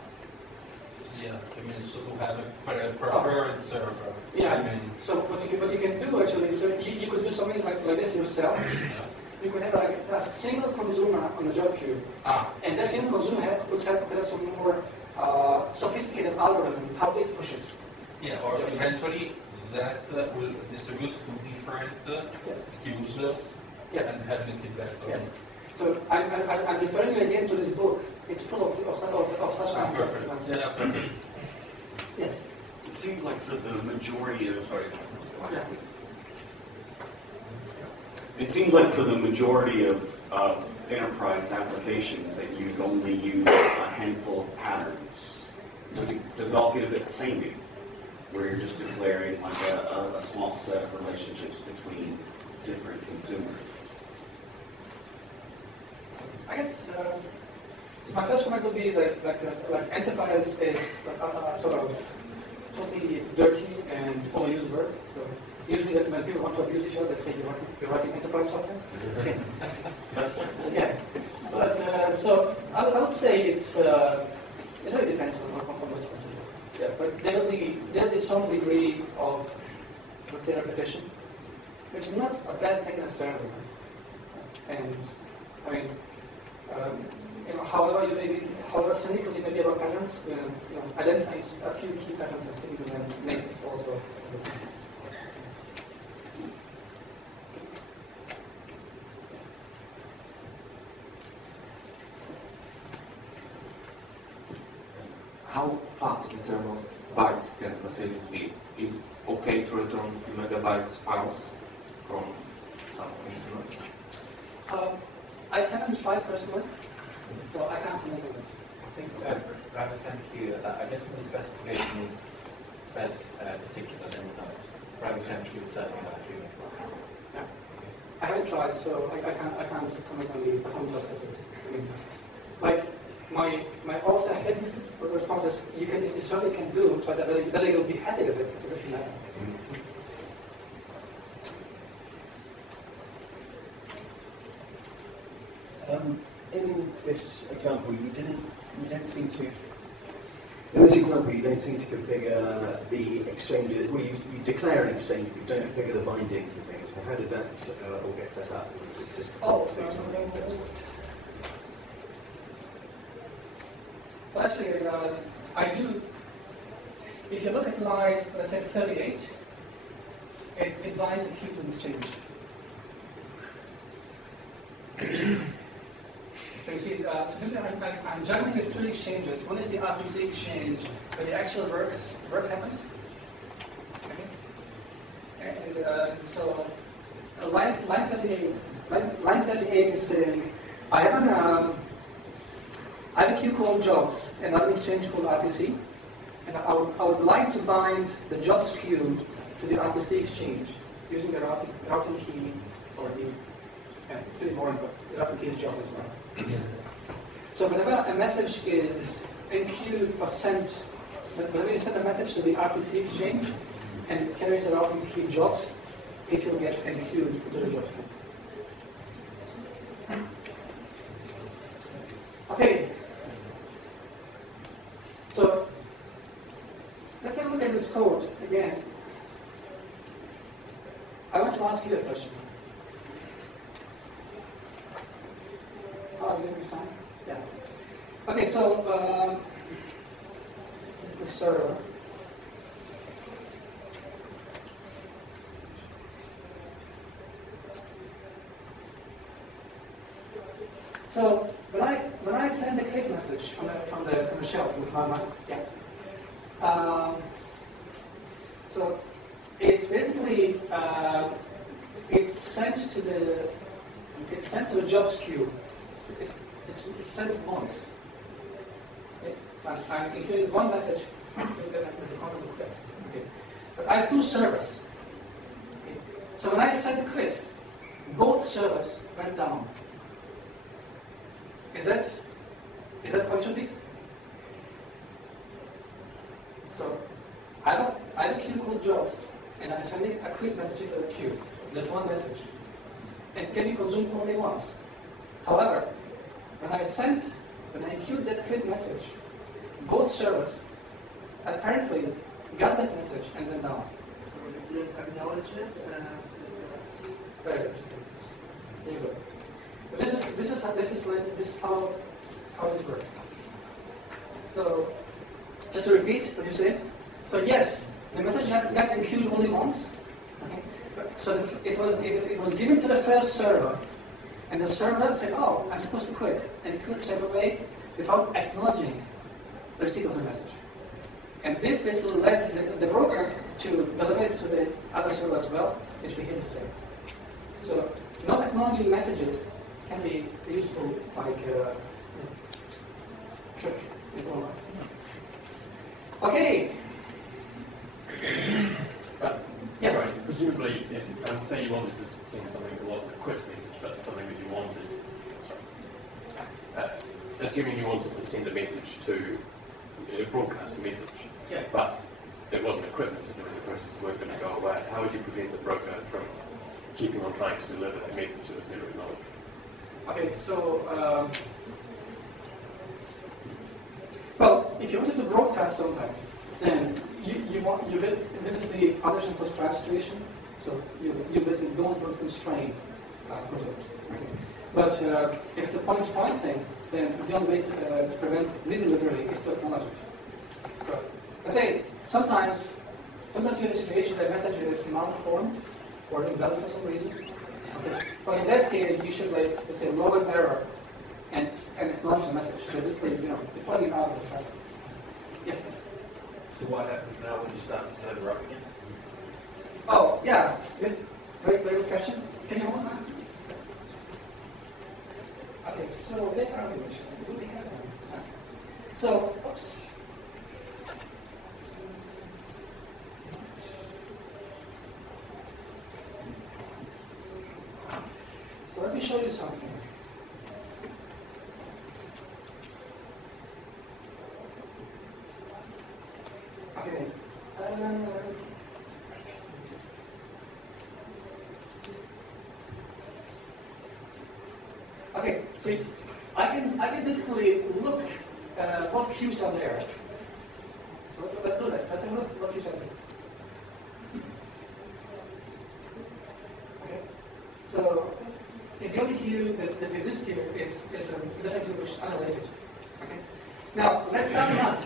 Yeah, I mean, so to have a preferred server. Yeah. I mean, So what you can do actually, so you could do something like this yourself. yeah. You could have like a single consumer on the job queue, and that single consumer could have some more sophisticated algorithm how it pushes. Yeah, or eventually that will distribute to different queues and having feedback. Yes. So I'm referring you again to this book. It's full of such kinds of examples. Yeah, perfect. Yes. It seems like for the majority of It seems like for the majority of enterprise applications that you'd only use a handful of patterns. Does it all get a bit samey, where you're just declaring like a small set of relationships between different consumers? I guess my first comment would be that like enterprise is sort of totally dirty and overused word. So usually when people want to abuse each other, they say you're writing enterprise software. Okay. Yeah. But so I would say it really depends on which one to do. Yeah. But there will be some degree of, let's say, repetition, which is not a bad thing necessarily. And I mean, however cynical you may be about patterns, identifying a few key patterns and sticking to them makes also. How fast in terms of bytes can Mercedes be? Is it okay to return megabytes files from some instruments? I haven't tried personally, so I can't comment on this. I think RabbitMQ, identical specification says particular enzymes. RabbitMQ would certainly not be. Yeah. I haven't tried, so I can't comment on the performance of specifics. I mean, like my off-the-head response is you certainly can do, but whether you'll be happy with it, it's a different matter. In this example, you don't seem to. In this example, you don't seem to configure the exchanges. Well, you declare an exchange, but you don't configure the bindings and things. So how did that all get set up? Or was it just do something sensible? Well, actually, I do. If you look at line, let's say 38, it binds a queue to exchange. So you see, so basically I'm juggling with two exchanges. One is the RPC exchange, where the actual work happens. Okay. And so line 38 is saying, I have a queue called jobs and an exchange called RPC, and I would like to bind the jobs queue to the RPC exchange using the routing key or the. Yeah, it's really boring, but the routing key is jobs as well. So whenever a message is enqueued or sent, whenever you send a message to the RPC exchange and carries a routing key jobs, it will get enqueued to the jobs queue. Okay. So let's have a look at this code again. I want to ask you a question. Oh, you have time? Yeah. Okay, so this is the server. So when I send a click message from the shell from the command line, yeah. So it's basically it's sent to the jobs queue. It's sent once. Okay? So I'm including one message as a content of quit. Okay. But I have two servers. Okay. So when I sent quit, both servers went down. Is that how it should be? So I have a queue called jobs, and I'm sending a quit message into the queue. There's one message. And can be consumed only once. However, when I queued that quit message, both servers apparently got that message and went down. So you acknowledge it. Very interesting. There you go. So this is how this works. So just to repeat what you said. So yes, the message got enqueued only once. Okay. So it was given to the first server, and the server said, "Oh, I'm supposed to quit," and it quit straight away without acknowledging the receipt of the message. And this basically led the broker to deliver it to the other server as well, which became the same. So not acknowledging messages can be useful like trick. It's all right. Okay. But, yes. Sorry, presumably, if say you wanted to send something that wasn't a quick message, but something that you wanted, assuming you wanted to send a message to broadcast a message, Yes. but it wasn't a quick message, and the process weren't going to go away, how would you prevent the broker from keeping on trying to deliver that message that was never acknowledged? Okay, so well, if you wanted to broadcast something, then this is the publish and subscribe situation. So you basically don't want to constrain consumers. Okay. But if it's a point-to-point thing, then the only way to prevent redelivery is to acknowledge it. So let's say sometimes you're in a situation that message is malformed or invalid for some reason. Okay. So in that case, you should let's say log an error and acknowledge the message. So basically, you're pulling it out of the traffic. Yes. So what happens now when you start the server up again? Oh yeah, very good question. Can you hold on? Okay, so where are we? Do we have one? So, oops. So let me show you something. Okay. Okay, so I can basically look what queues are there. So let's do that. Let's have a look what queues are there. Okay. So the only queue that exists here is a different queue which is unrelated. Okay. Now let's start them up.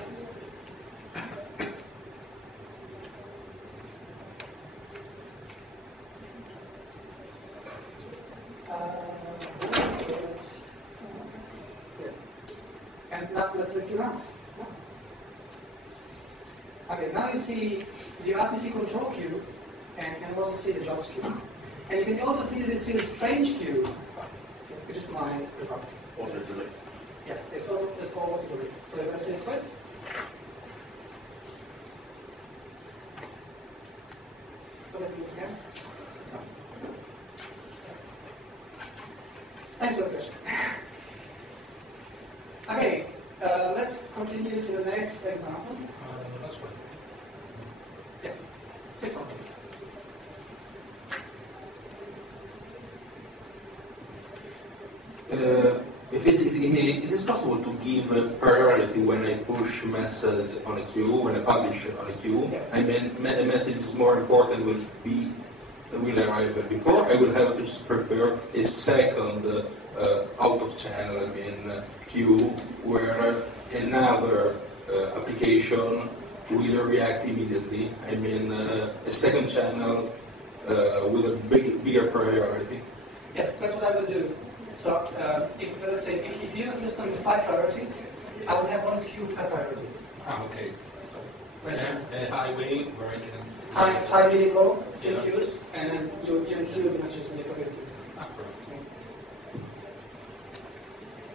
And now let's look around. Okay, now you see the RPC control queue, and you can also see the jobs queue. And you can also see the strange queue, which is my results queue. Auto delete. Yes, it's all auto delete. So let's say quit. Go ahead and do this again. Thanks for the question. Okay, let's continue to the next example. Last one. Yes, click on If it is possible to give a priority when I push message on a queue, when I publish on a queue. Yes. I mean, a message is more important will arrive before. I will have to prepare a second out of channel, queue where another application will react immediately. A second channel with a bigger priority. Yes, that's what I would do. So, let's say, if you have a system with 5 priorities, I would have one queue per priority. Okay. Right. A highway where I can... High, medium, low, 2 Yeah. queues, and then you include the messages in the priority queues.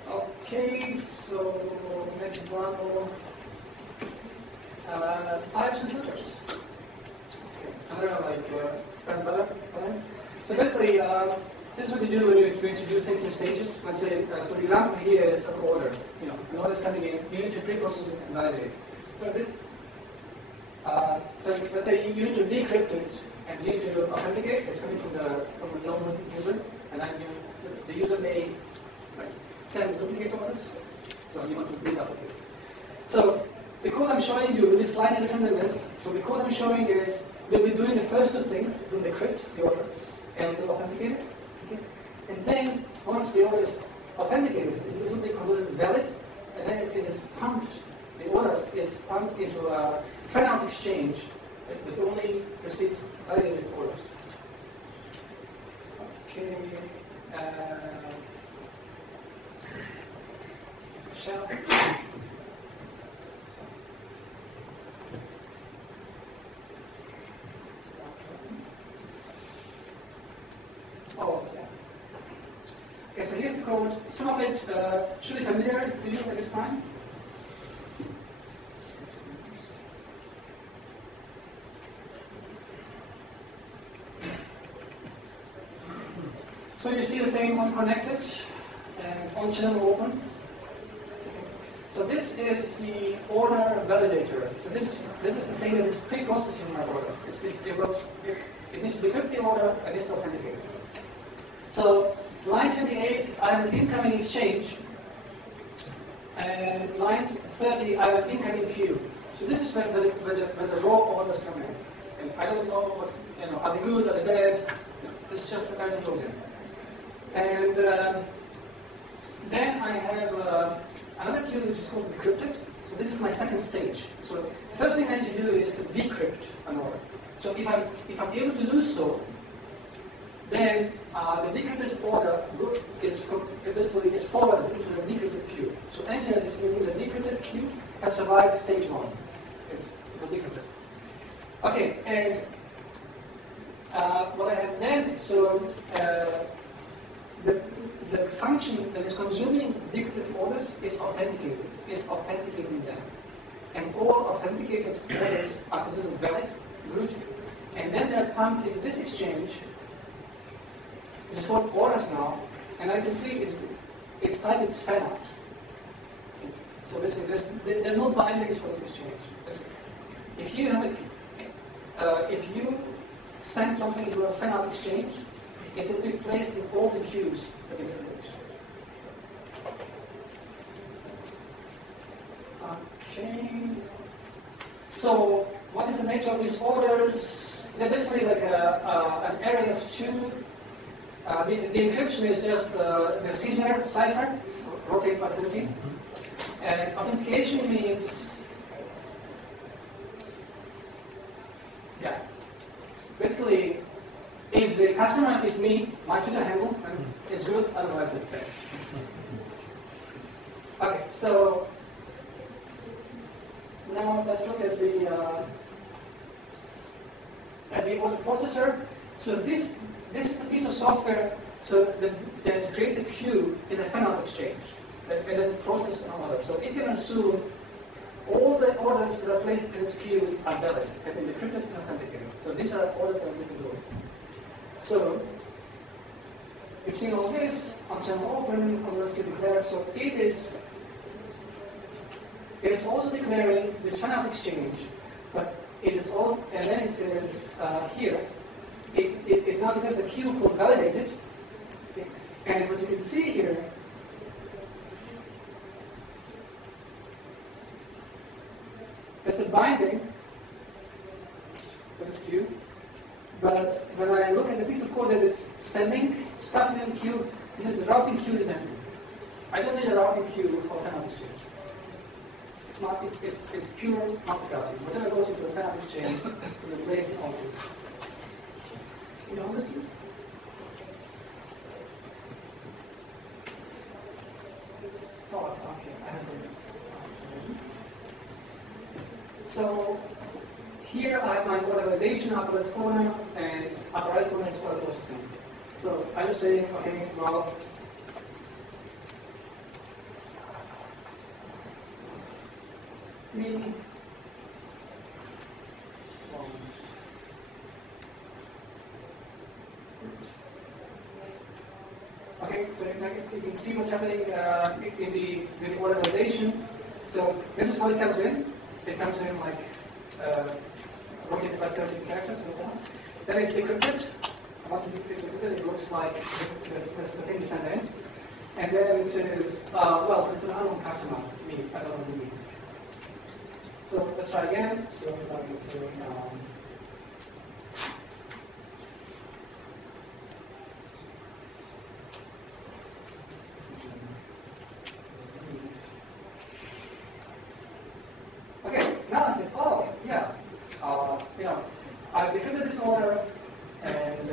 Okay, so next example, pipes and filters. Okay. Another bread and butter. So basically, this is what you do when you're going to do things in stages. Let's say, so the example here is an order. An order is coming in. You need to pre-process it and validate it. So let's say you need to decrypt it and you need to authenticate. It's coming from a known user, and then the user may send duplicate orders. So you want to re-duplicate. So the code I'm showing you is slightly different than this. So the code I'm showing is we'll be doing the first 2 things: we'll decrypt the order and we'll authenticate it. Okay? And then once the order is authenticated, it will be considered valid, and then it is pumped. The order is pumped into a fan-out exchange that only receives validated orders. Okay. Shall. Oh, yeah. Okay, so here's the code. Some of it should be familiar to you at this time. So you see the same unconnected and on-channel open. So this is the order validator. So this is the thing that is pre-processing my order. It needs to decrypt the order and needs to authenticate it. So line 28, I have an incoming exchange, and line 30, I have an incoming queue. So this is where the raw orders come in. And I don't know what's, are they good, are they bad? This is just the kind of goes in. And then I have another queue which is called decrypted. So this is my second stage. So the first thing I need to do is to decrypt an order. So if I'm able to do so, then the decrypted order is forwarded into the decrypted queue. So anything that is in the decrypted queue has survived stage 1. It was decrypted. Okay, and what I have then, so the function that is consuming decrypted orders is authenticating them. And all authenticated orders are considered valid, good, and then they're pumped into this exchange. It's called orders now, and I can see its type is fan out. So basically, there are no bindings for this exchange. If you send something into a fan out exchange, it will be placed in all the queues that exist in the exchange. Okay. So, what is the nature of these orders? They're basically like an array of 2. The encryption is just the Caesar cipher, rotate by 13. And authentication means, basically, if the customer is me, my Twitter handle, and it's good, otherwise it's bad. Okay, so now let's look at the order processor. So this is a piece of software that creates a queue in a fan-out exchange and then processes an order. So it can assume all the orders that are placed in its queue are valid, have been decrypted and authenticated. So these are orders that are good to go. So you've seen all this on channel open, orders to declare. So it is also declaring this fan-out exchange, but it is all, and then it says here. It now has a queue called validated, okay? And what you can see here is a binding for this queue, but when I look at the piece of code that is sending stuff in the queue, it says the routing queue is empty. I don't need a routing queue for fan-out exchange. It's pure multicasting. Whatever goes into a fan-out exchange will be placed in all queues. You know this, please? Oh, okay, I have this. So here I have my order validation, upper left corner, and upper right corner is order processing. So I just say, okay, well, me once. Okay, so you can see what's happening in the order validation. So this is how it comes in. It comes in like rotated by 13 characters and so on. Then it's decrypted. Once it's decrypted, it looks like the thing is sent in. And then it says, well, it's an unknown customer. Me, I don't know who it is. So let's try again. So I can say, order, and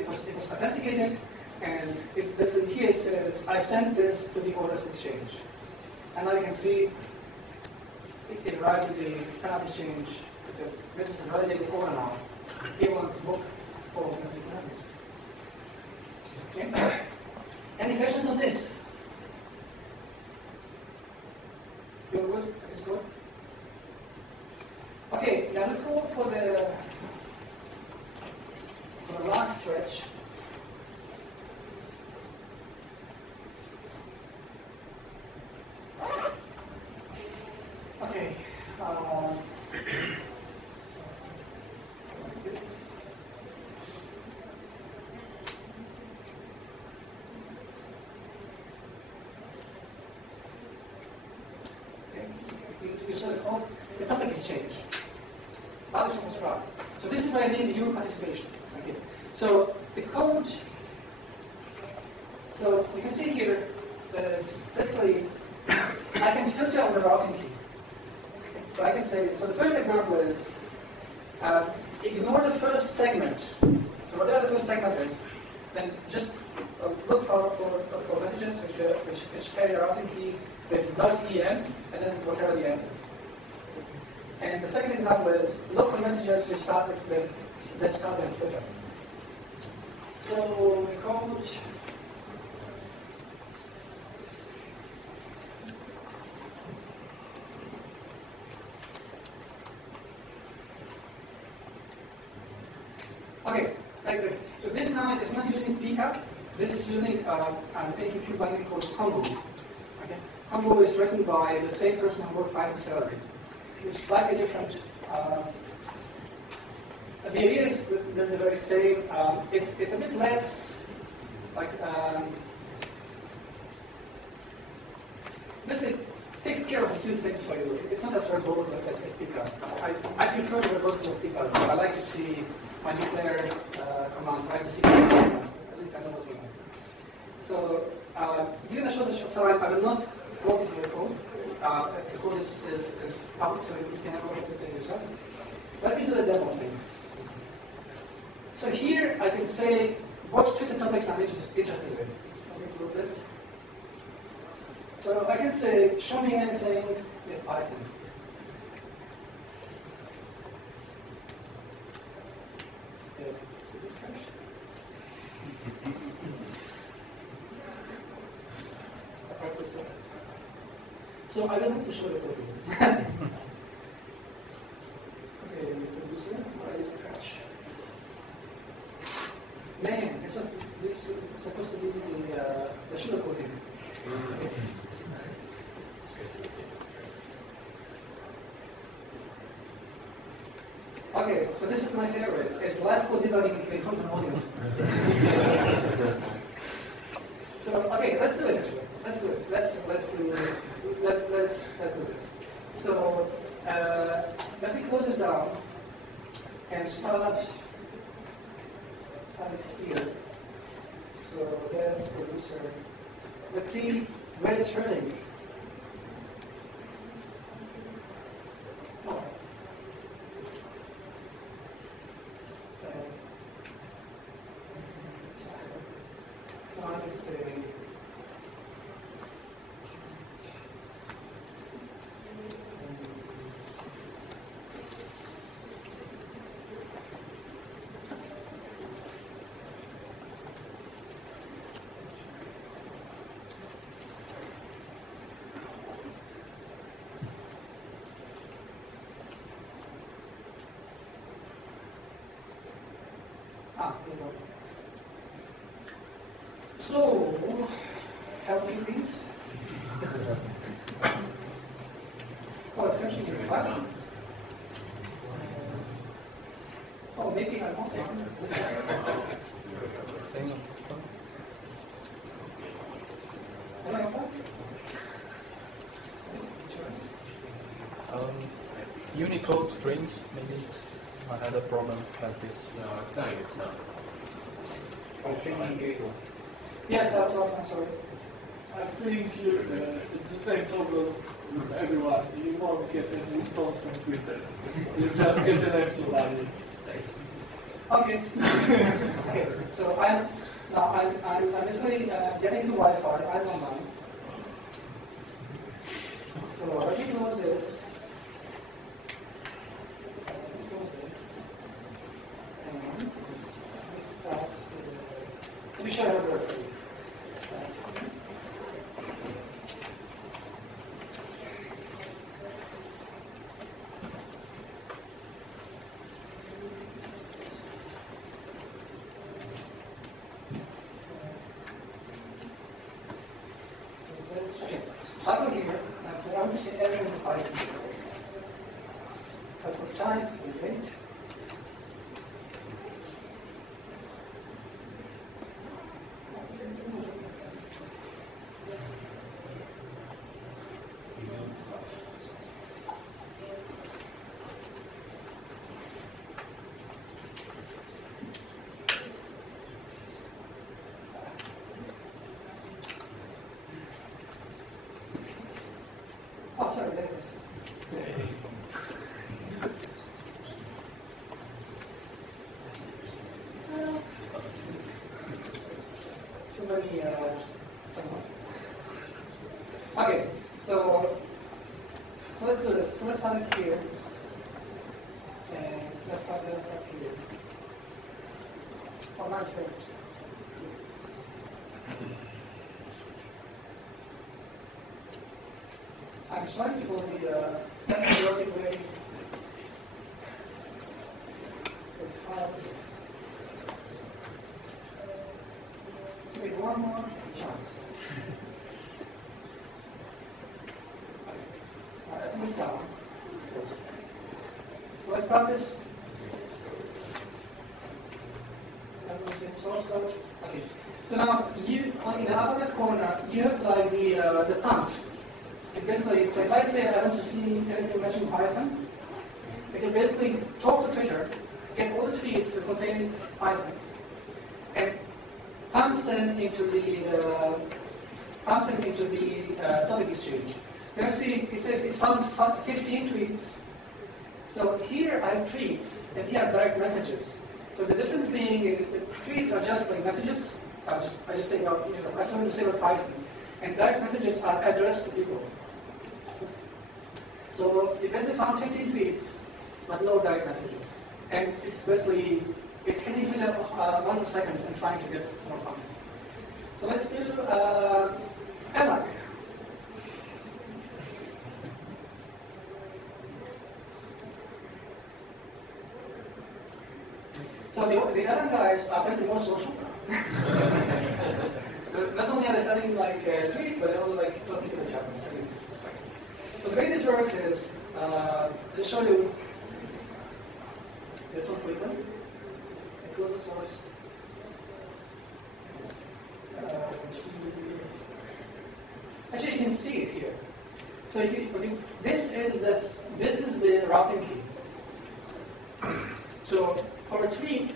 it was authenticated, and here it says, I sent this to the orders exchange. And now you can see it arrived at the tab exchange. It says, this is a validated order now. Here wants to book for messaging plans. Okay. Any questions on this? You're good? It's good? Okay, now let's go for the last stretch. Okay. Like this. Okay. You saw the code. The topic is changed. Other things as well. So this is where I need the Euro participation. Okay. So the code. So you can see here that basically I can filter on the routing key. So I can say, so the first example is, ignore the first segment. So whatever the first segment is, then just look for messages which carry a routing key with .en and then whatever the end is. And the second example is, look for messages which start with let's start with filter. So the code. Okay, so this now is not using pcap. This is using an amqp binding called combo. Okay, combo is written by the same person who wrote Python Celery. It's slightly different. The idea is the very same. It's a bit less like basically it takes care of a few things for you. It's not as verbose as pcap. I prefer the verbose of pcap. I like to see my declare commands. I like to see commands. At least I know what's going on. So given the short time, I will not walk into the code. The code is public, so you can have a look at it yourself. Let me do the demo thing. So here I can say what Twitter topics I'm interested in. Let me do this. So I can say, show me anything with Python. So I don't have to show the topic. Okay, producer, why did you crash? Man, this was supposed to be the sugar coating. Okay, so this is my favorite. It's live code debugging in front of an audience. So okay, let's do it actually. Let's do it. Let's do this. So let me close this down and start it here. So there's producer. Let's see where it's hurting. Oh. Let's say. So, help me please. Oh, it's finishing your file. Oh, maybe I won't. Am I on? Unicode strings, maybe I had a problem like this. No, it's saying it's not. Yes, I'm sorry. I think it's the same problem with everyone. You won't get a response from Twitter. You just get an empty value. Okay. Okay. So I'm basically getting the Wi-Fi. I'm online. So let me close this. Let me show you how it works. So I go here, and I say, I want to see everything in Python. I put times, wait. Oh, sorry, there it is. Somebody, okay, so let's do this. So let's start it here. And let's start here. Oh, nice. I'm sorry for the periodic way. It's hard. Wait, one more chance. Alright, move down. So let's start this. Everyone's in source code. Okay. So now you in the upper left corner you have like the pump. And basically, so if I say I want to see any information in Python, I can basically talk to Twitter, get all the tweets that contain Python, and pump them into the topic exchange. Then I see it says it found 15 tweets. So here I have tweets, and here are direct messages. So the difference being is that tweets are just like messages. I just say about I just want to say about Python, and direct messages are addressed to people. So it basically found 15 tweets, but no direct messages. And it's basically, it's hitting Twitter once a second and trying to get more content. So let's do Ella. So the Ella guys are apparently more social. Not only are they sending like tweets, but they're also like talking to the chat. So the way this works is, to show you this one quickly. Close the source. Actually, you can see it here. So this is the routing key. So for a tweet,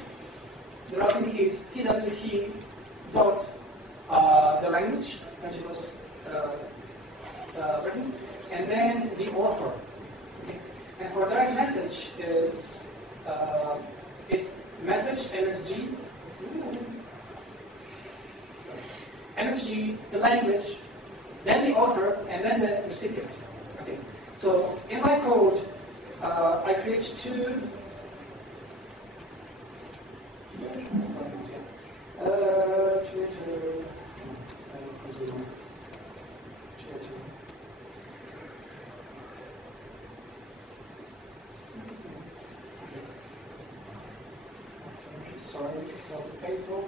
the routing key is twt dot the language, which was written, and then the author. Okay? And for a direct message, it's message MSG, MSG, the language, then the author, and then the recipient. Okay. So in my code, I create two. Sorry, it's not the paper.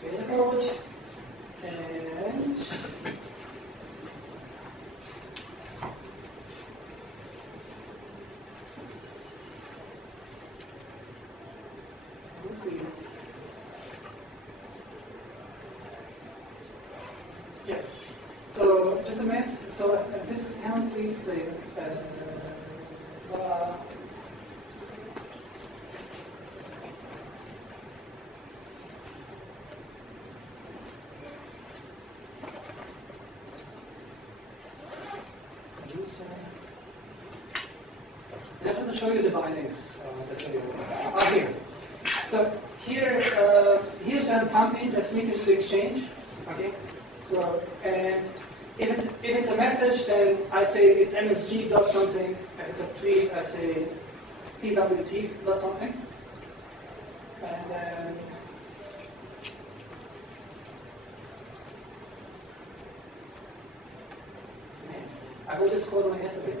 Here's the code, and yes. So just a minute. So this is how please thing. That's what to show you the bindings. Let's say here. So here, here's a pumping that feeds into the exchange. Okay. So and if it's a message, then I say it's msg dot something. If it's a tweet, I say twt dot something. And then I wrote this code on yesterday.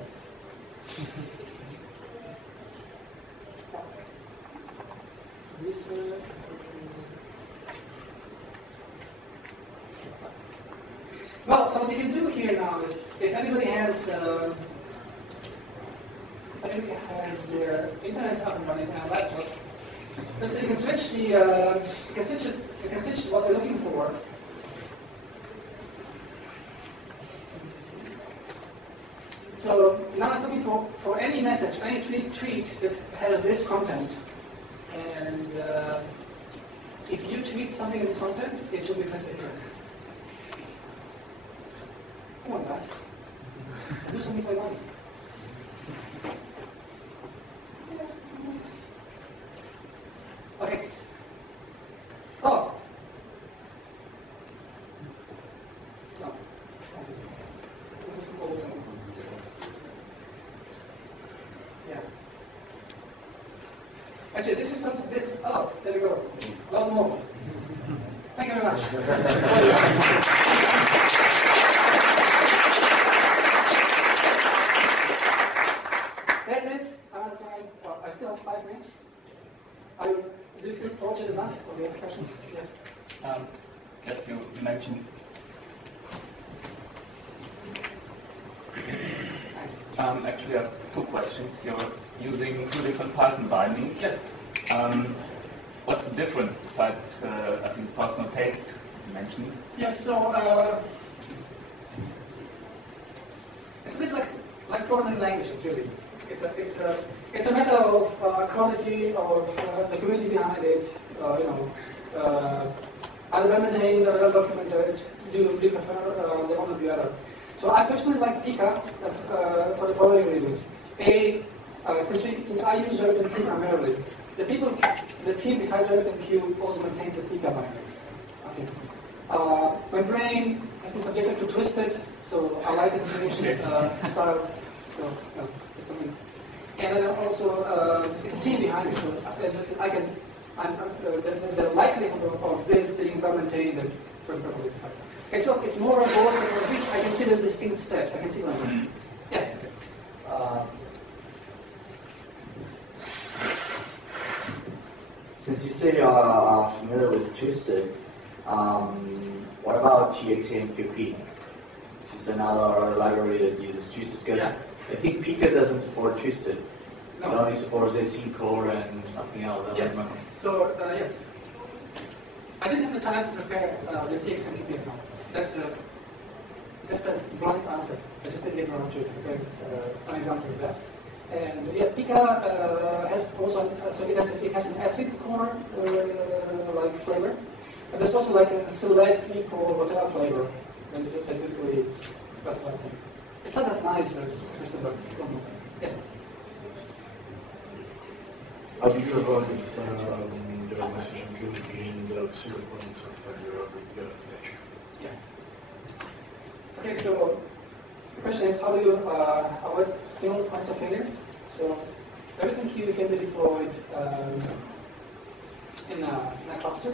Well, so what you can do here now is, if anybody has their internet up and running on a laptop, just you can switch the you can switch what they're looking for. So now it's looking for any message, any tweet that has this content. And if you tweet something in this content, it should be printed here. Come on, guys. Do something for money. Okay. Oh. No. This is old thing. Yeah. Actually, this is something that, oh, there we go. A lot more. Thank you very much. That's it. I still have 5 minutes. Do you feel tortured enough? Or do you have questions? Yes. Yes, you mentioned. Actually, I have 2 questions. You're using 2 different Python bindings. Yes. What's the difference besides, I think, personal taste you mentioned? Yes, so it's a bit like programming languages, really. It's a matter of quality of the community behind it. Are they well maintained, are they well documented? Do you prefer the one or the other? So I personally like Pika for the following reasons. Since I use RabbitMQ primarily, the team behind RabbitMQ also maintains the Pika bindings. Okay. My brain has been subjected to Twisted, so I like the information style. So it's something. And then also it's a team behind it, so the likelihood of this being well maintained and properly is high. Okay, so it's more about at least I can see the distinct steps. I can see them. Yes. Since you say you are familiar with Twisted, what about amqp, which is another library that uses Twisted? Yeah. I think Pika doesn't support Twisted. No. It only supports AC core and something else. Yes. So yes, I didn't have the time to prepare the TXMQP example. That's the blunt answer. I just didn't get around to prepare an example of that. And yeah, Pika has also so it has an acid core like flavor, and there's also like a select equal whatever flavor that usually does one thing. It's not as nice as Twisted, but yes. How do you avoid the message queue being the 0 point of your architecture? Yeah. Okay, so the question is, how do you avoid single points of failure? So everything here can be deployed in a cluster.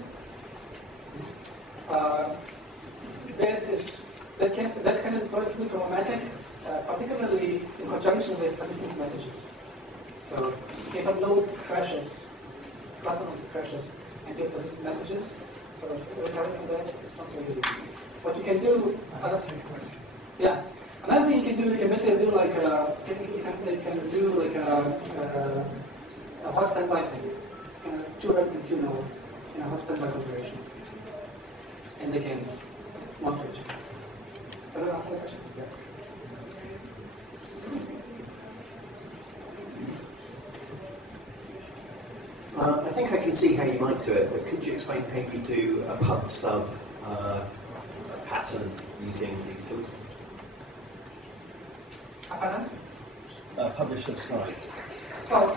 That can be deployed to be problematic, particularly in conjunction with persistence messages. So if a node crashes, cluster node crashes, and you have persistent messages, so recovering that is not so easy. What you can do, yeah. Another thing you can do, you can basically do like a hot standby thing. 2 RabbitMQ nodes in a hot standby configuration, and they can monitor each other. Does that answer the question? Yeah. I think I can see how you might do it, but could you explain how you do a pub sub pattern using these tools? A pattern? Publish subscribe. Well,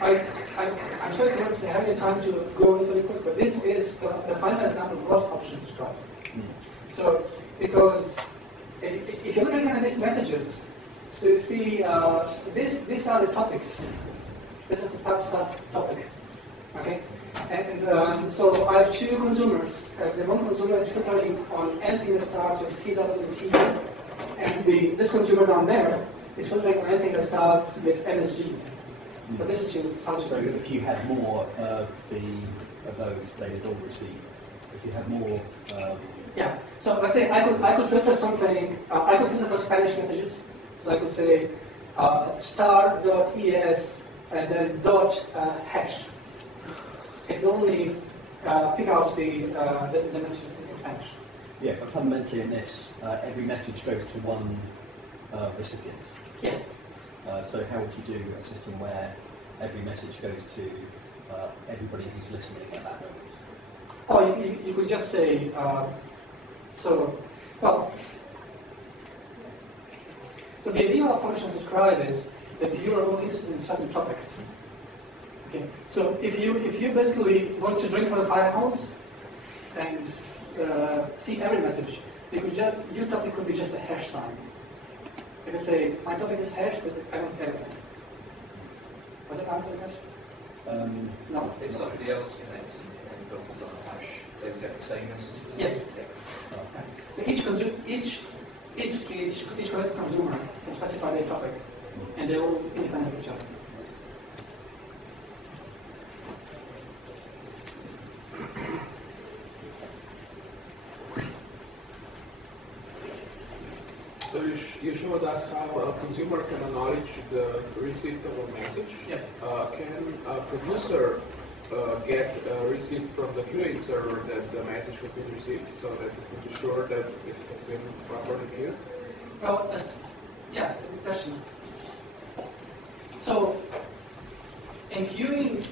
I'm sorry for not having time to go into it quick, but this is the final example of cross-publish and subscribe. So, because if you're looking at these messages, so you see these are the topics. This is the subtopic. Okay? And so I have two consumers. The one consumer is filtering on anything that starts with TWT, and this consumer down there is filtering on anything that starts with MSGs. So this is your publish. So if you had more of those, they would all receive. If you had more. Yeah. So let's say I could filter something. I could filter for Spanish messages. So I could say star.es and then hash. It will only pick out the message in Spanish. Yeah, but fundamentally in this, every message goes to one recipient. Yes. So how would you do a system where every message goes to everybody who's listening at that moment? Oh, you could just say, so the idea of publish and subscribe is that you are only interested in certain topics. Okay, so if you basically want to drink from the fire hose and see every message, your topic could be just a hash sign. You could say, my topic is hash, but I don't have everything. Was that answer the question? No. If somebody else connects and filters on a hash, they get the same message? Yes. So each connected consumer can specify their topic, and they're all independent of each other. So you showed us how a consumer can acknowledge the receipt of a message. Yes. Can a producer get a receipt from the queuing server that the message has been received, so that it can be sure that it has been properly queued? Well, yeah, that's a good question. So, in queuing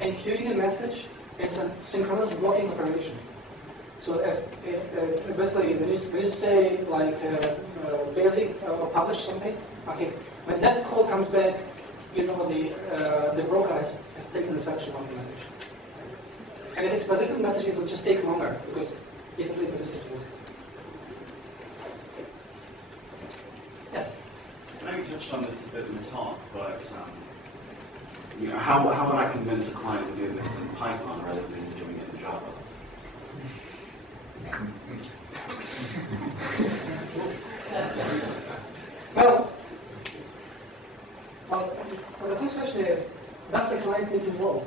a message, it's a synchronous blocking operation. So, basically, when you say like basic or publish something, okay, when that call comes back, you know the broker has taken reception of the message. And if it's persistent message, it will just take longer because it's really persistent. Yes. I know you touched on this a bit in the talk, but how would I convince a client to do this in Python rather than doing it in Java? Well, the first question is, does the client need to know?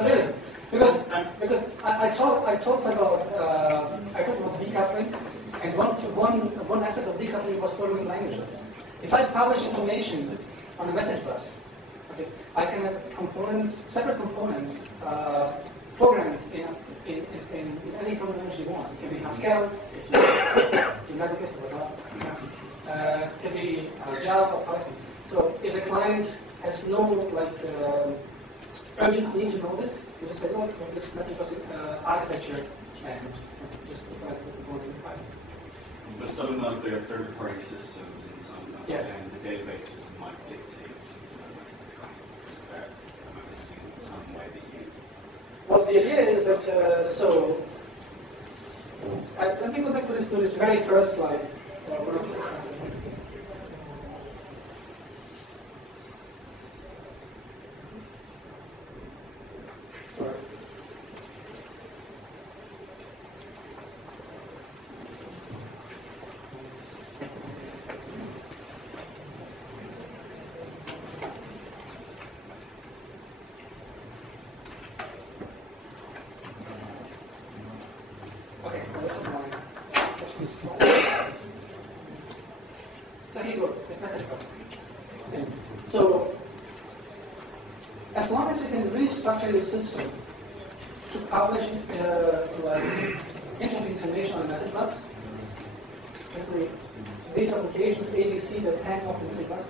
Really? Because I talked about decoupling, and one aspect of decoupling was programming languages. If I publish information on a message bus, okay, I can have separate components, programmed in any programming language you want. It can be Haskell, Gymnasic, it can be Java or Python. So if a client has no urgent need to know this, you just say, look, this message was architecture, and just provide the component in Python. But some of their third-party systems and some Yes. and the databases might dictate that I'm missing some way that you. Well, the idea is that let me go back to this very first slide. Sorry. Okay, so here you go, this message bus. Okay. So, as long as you can restructure your system to publish interesting information on the message bus, basically these applications, ABC, that hang off the message bus,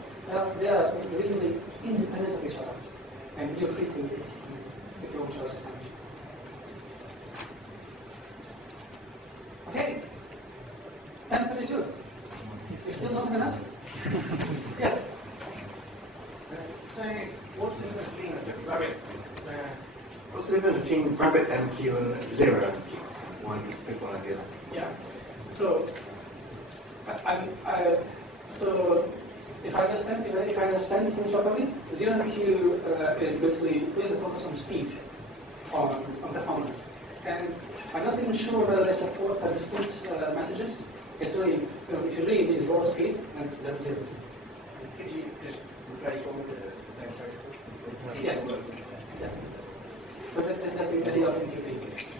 they are reasonably independent of each other, and you're free to make your own choices. Okay, 10:32. You still don't have enough? Yes. Say, what's the difference between rabbit? What's the difference between rabbit MQ and zero MQ? One big one idea. Yeah. So, so if I understand things properly, zero MQ is basically putting the focus on speed, on performance, and I'm not even sure whether they support persistent messages. It's really, if you really need raw speed, then it's 0, 0. Could you just replace one with the same code? Yes. Yes. But that's the idea of MQP.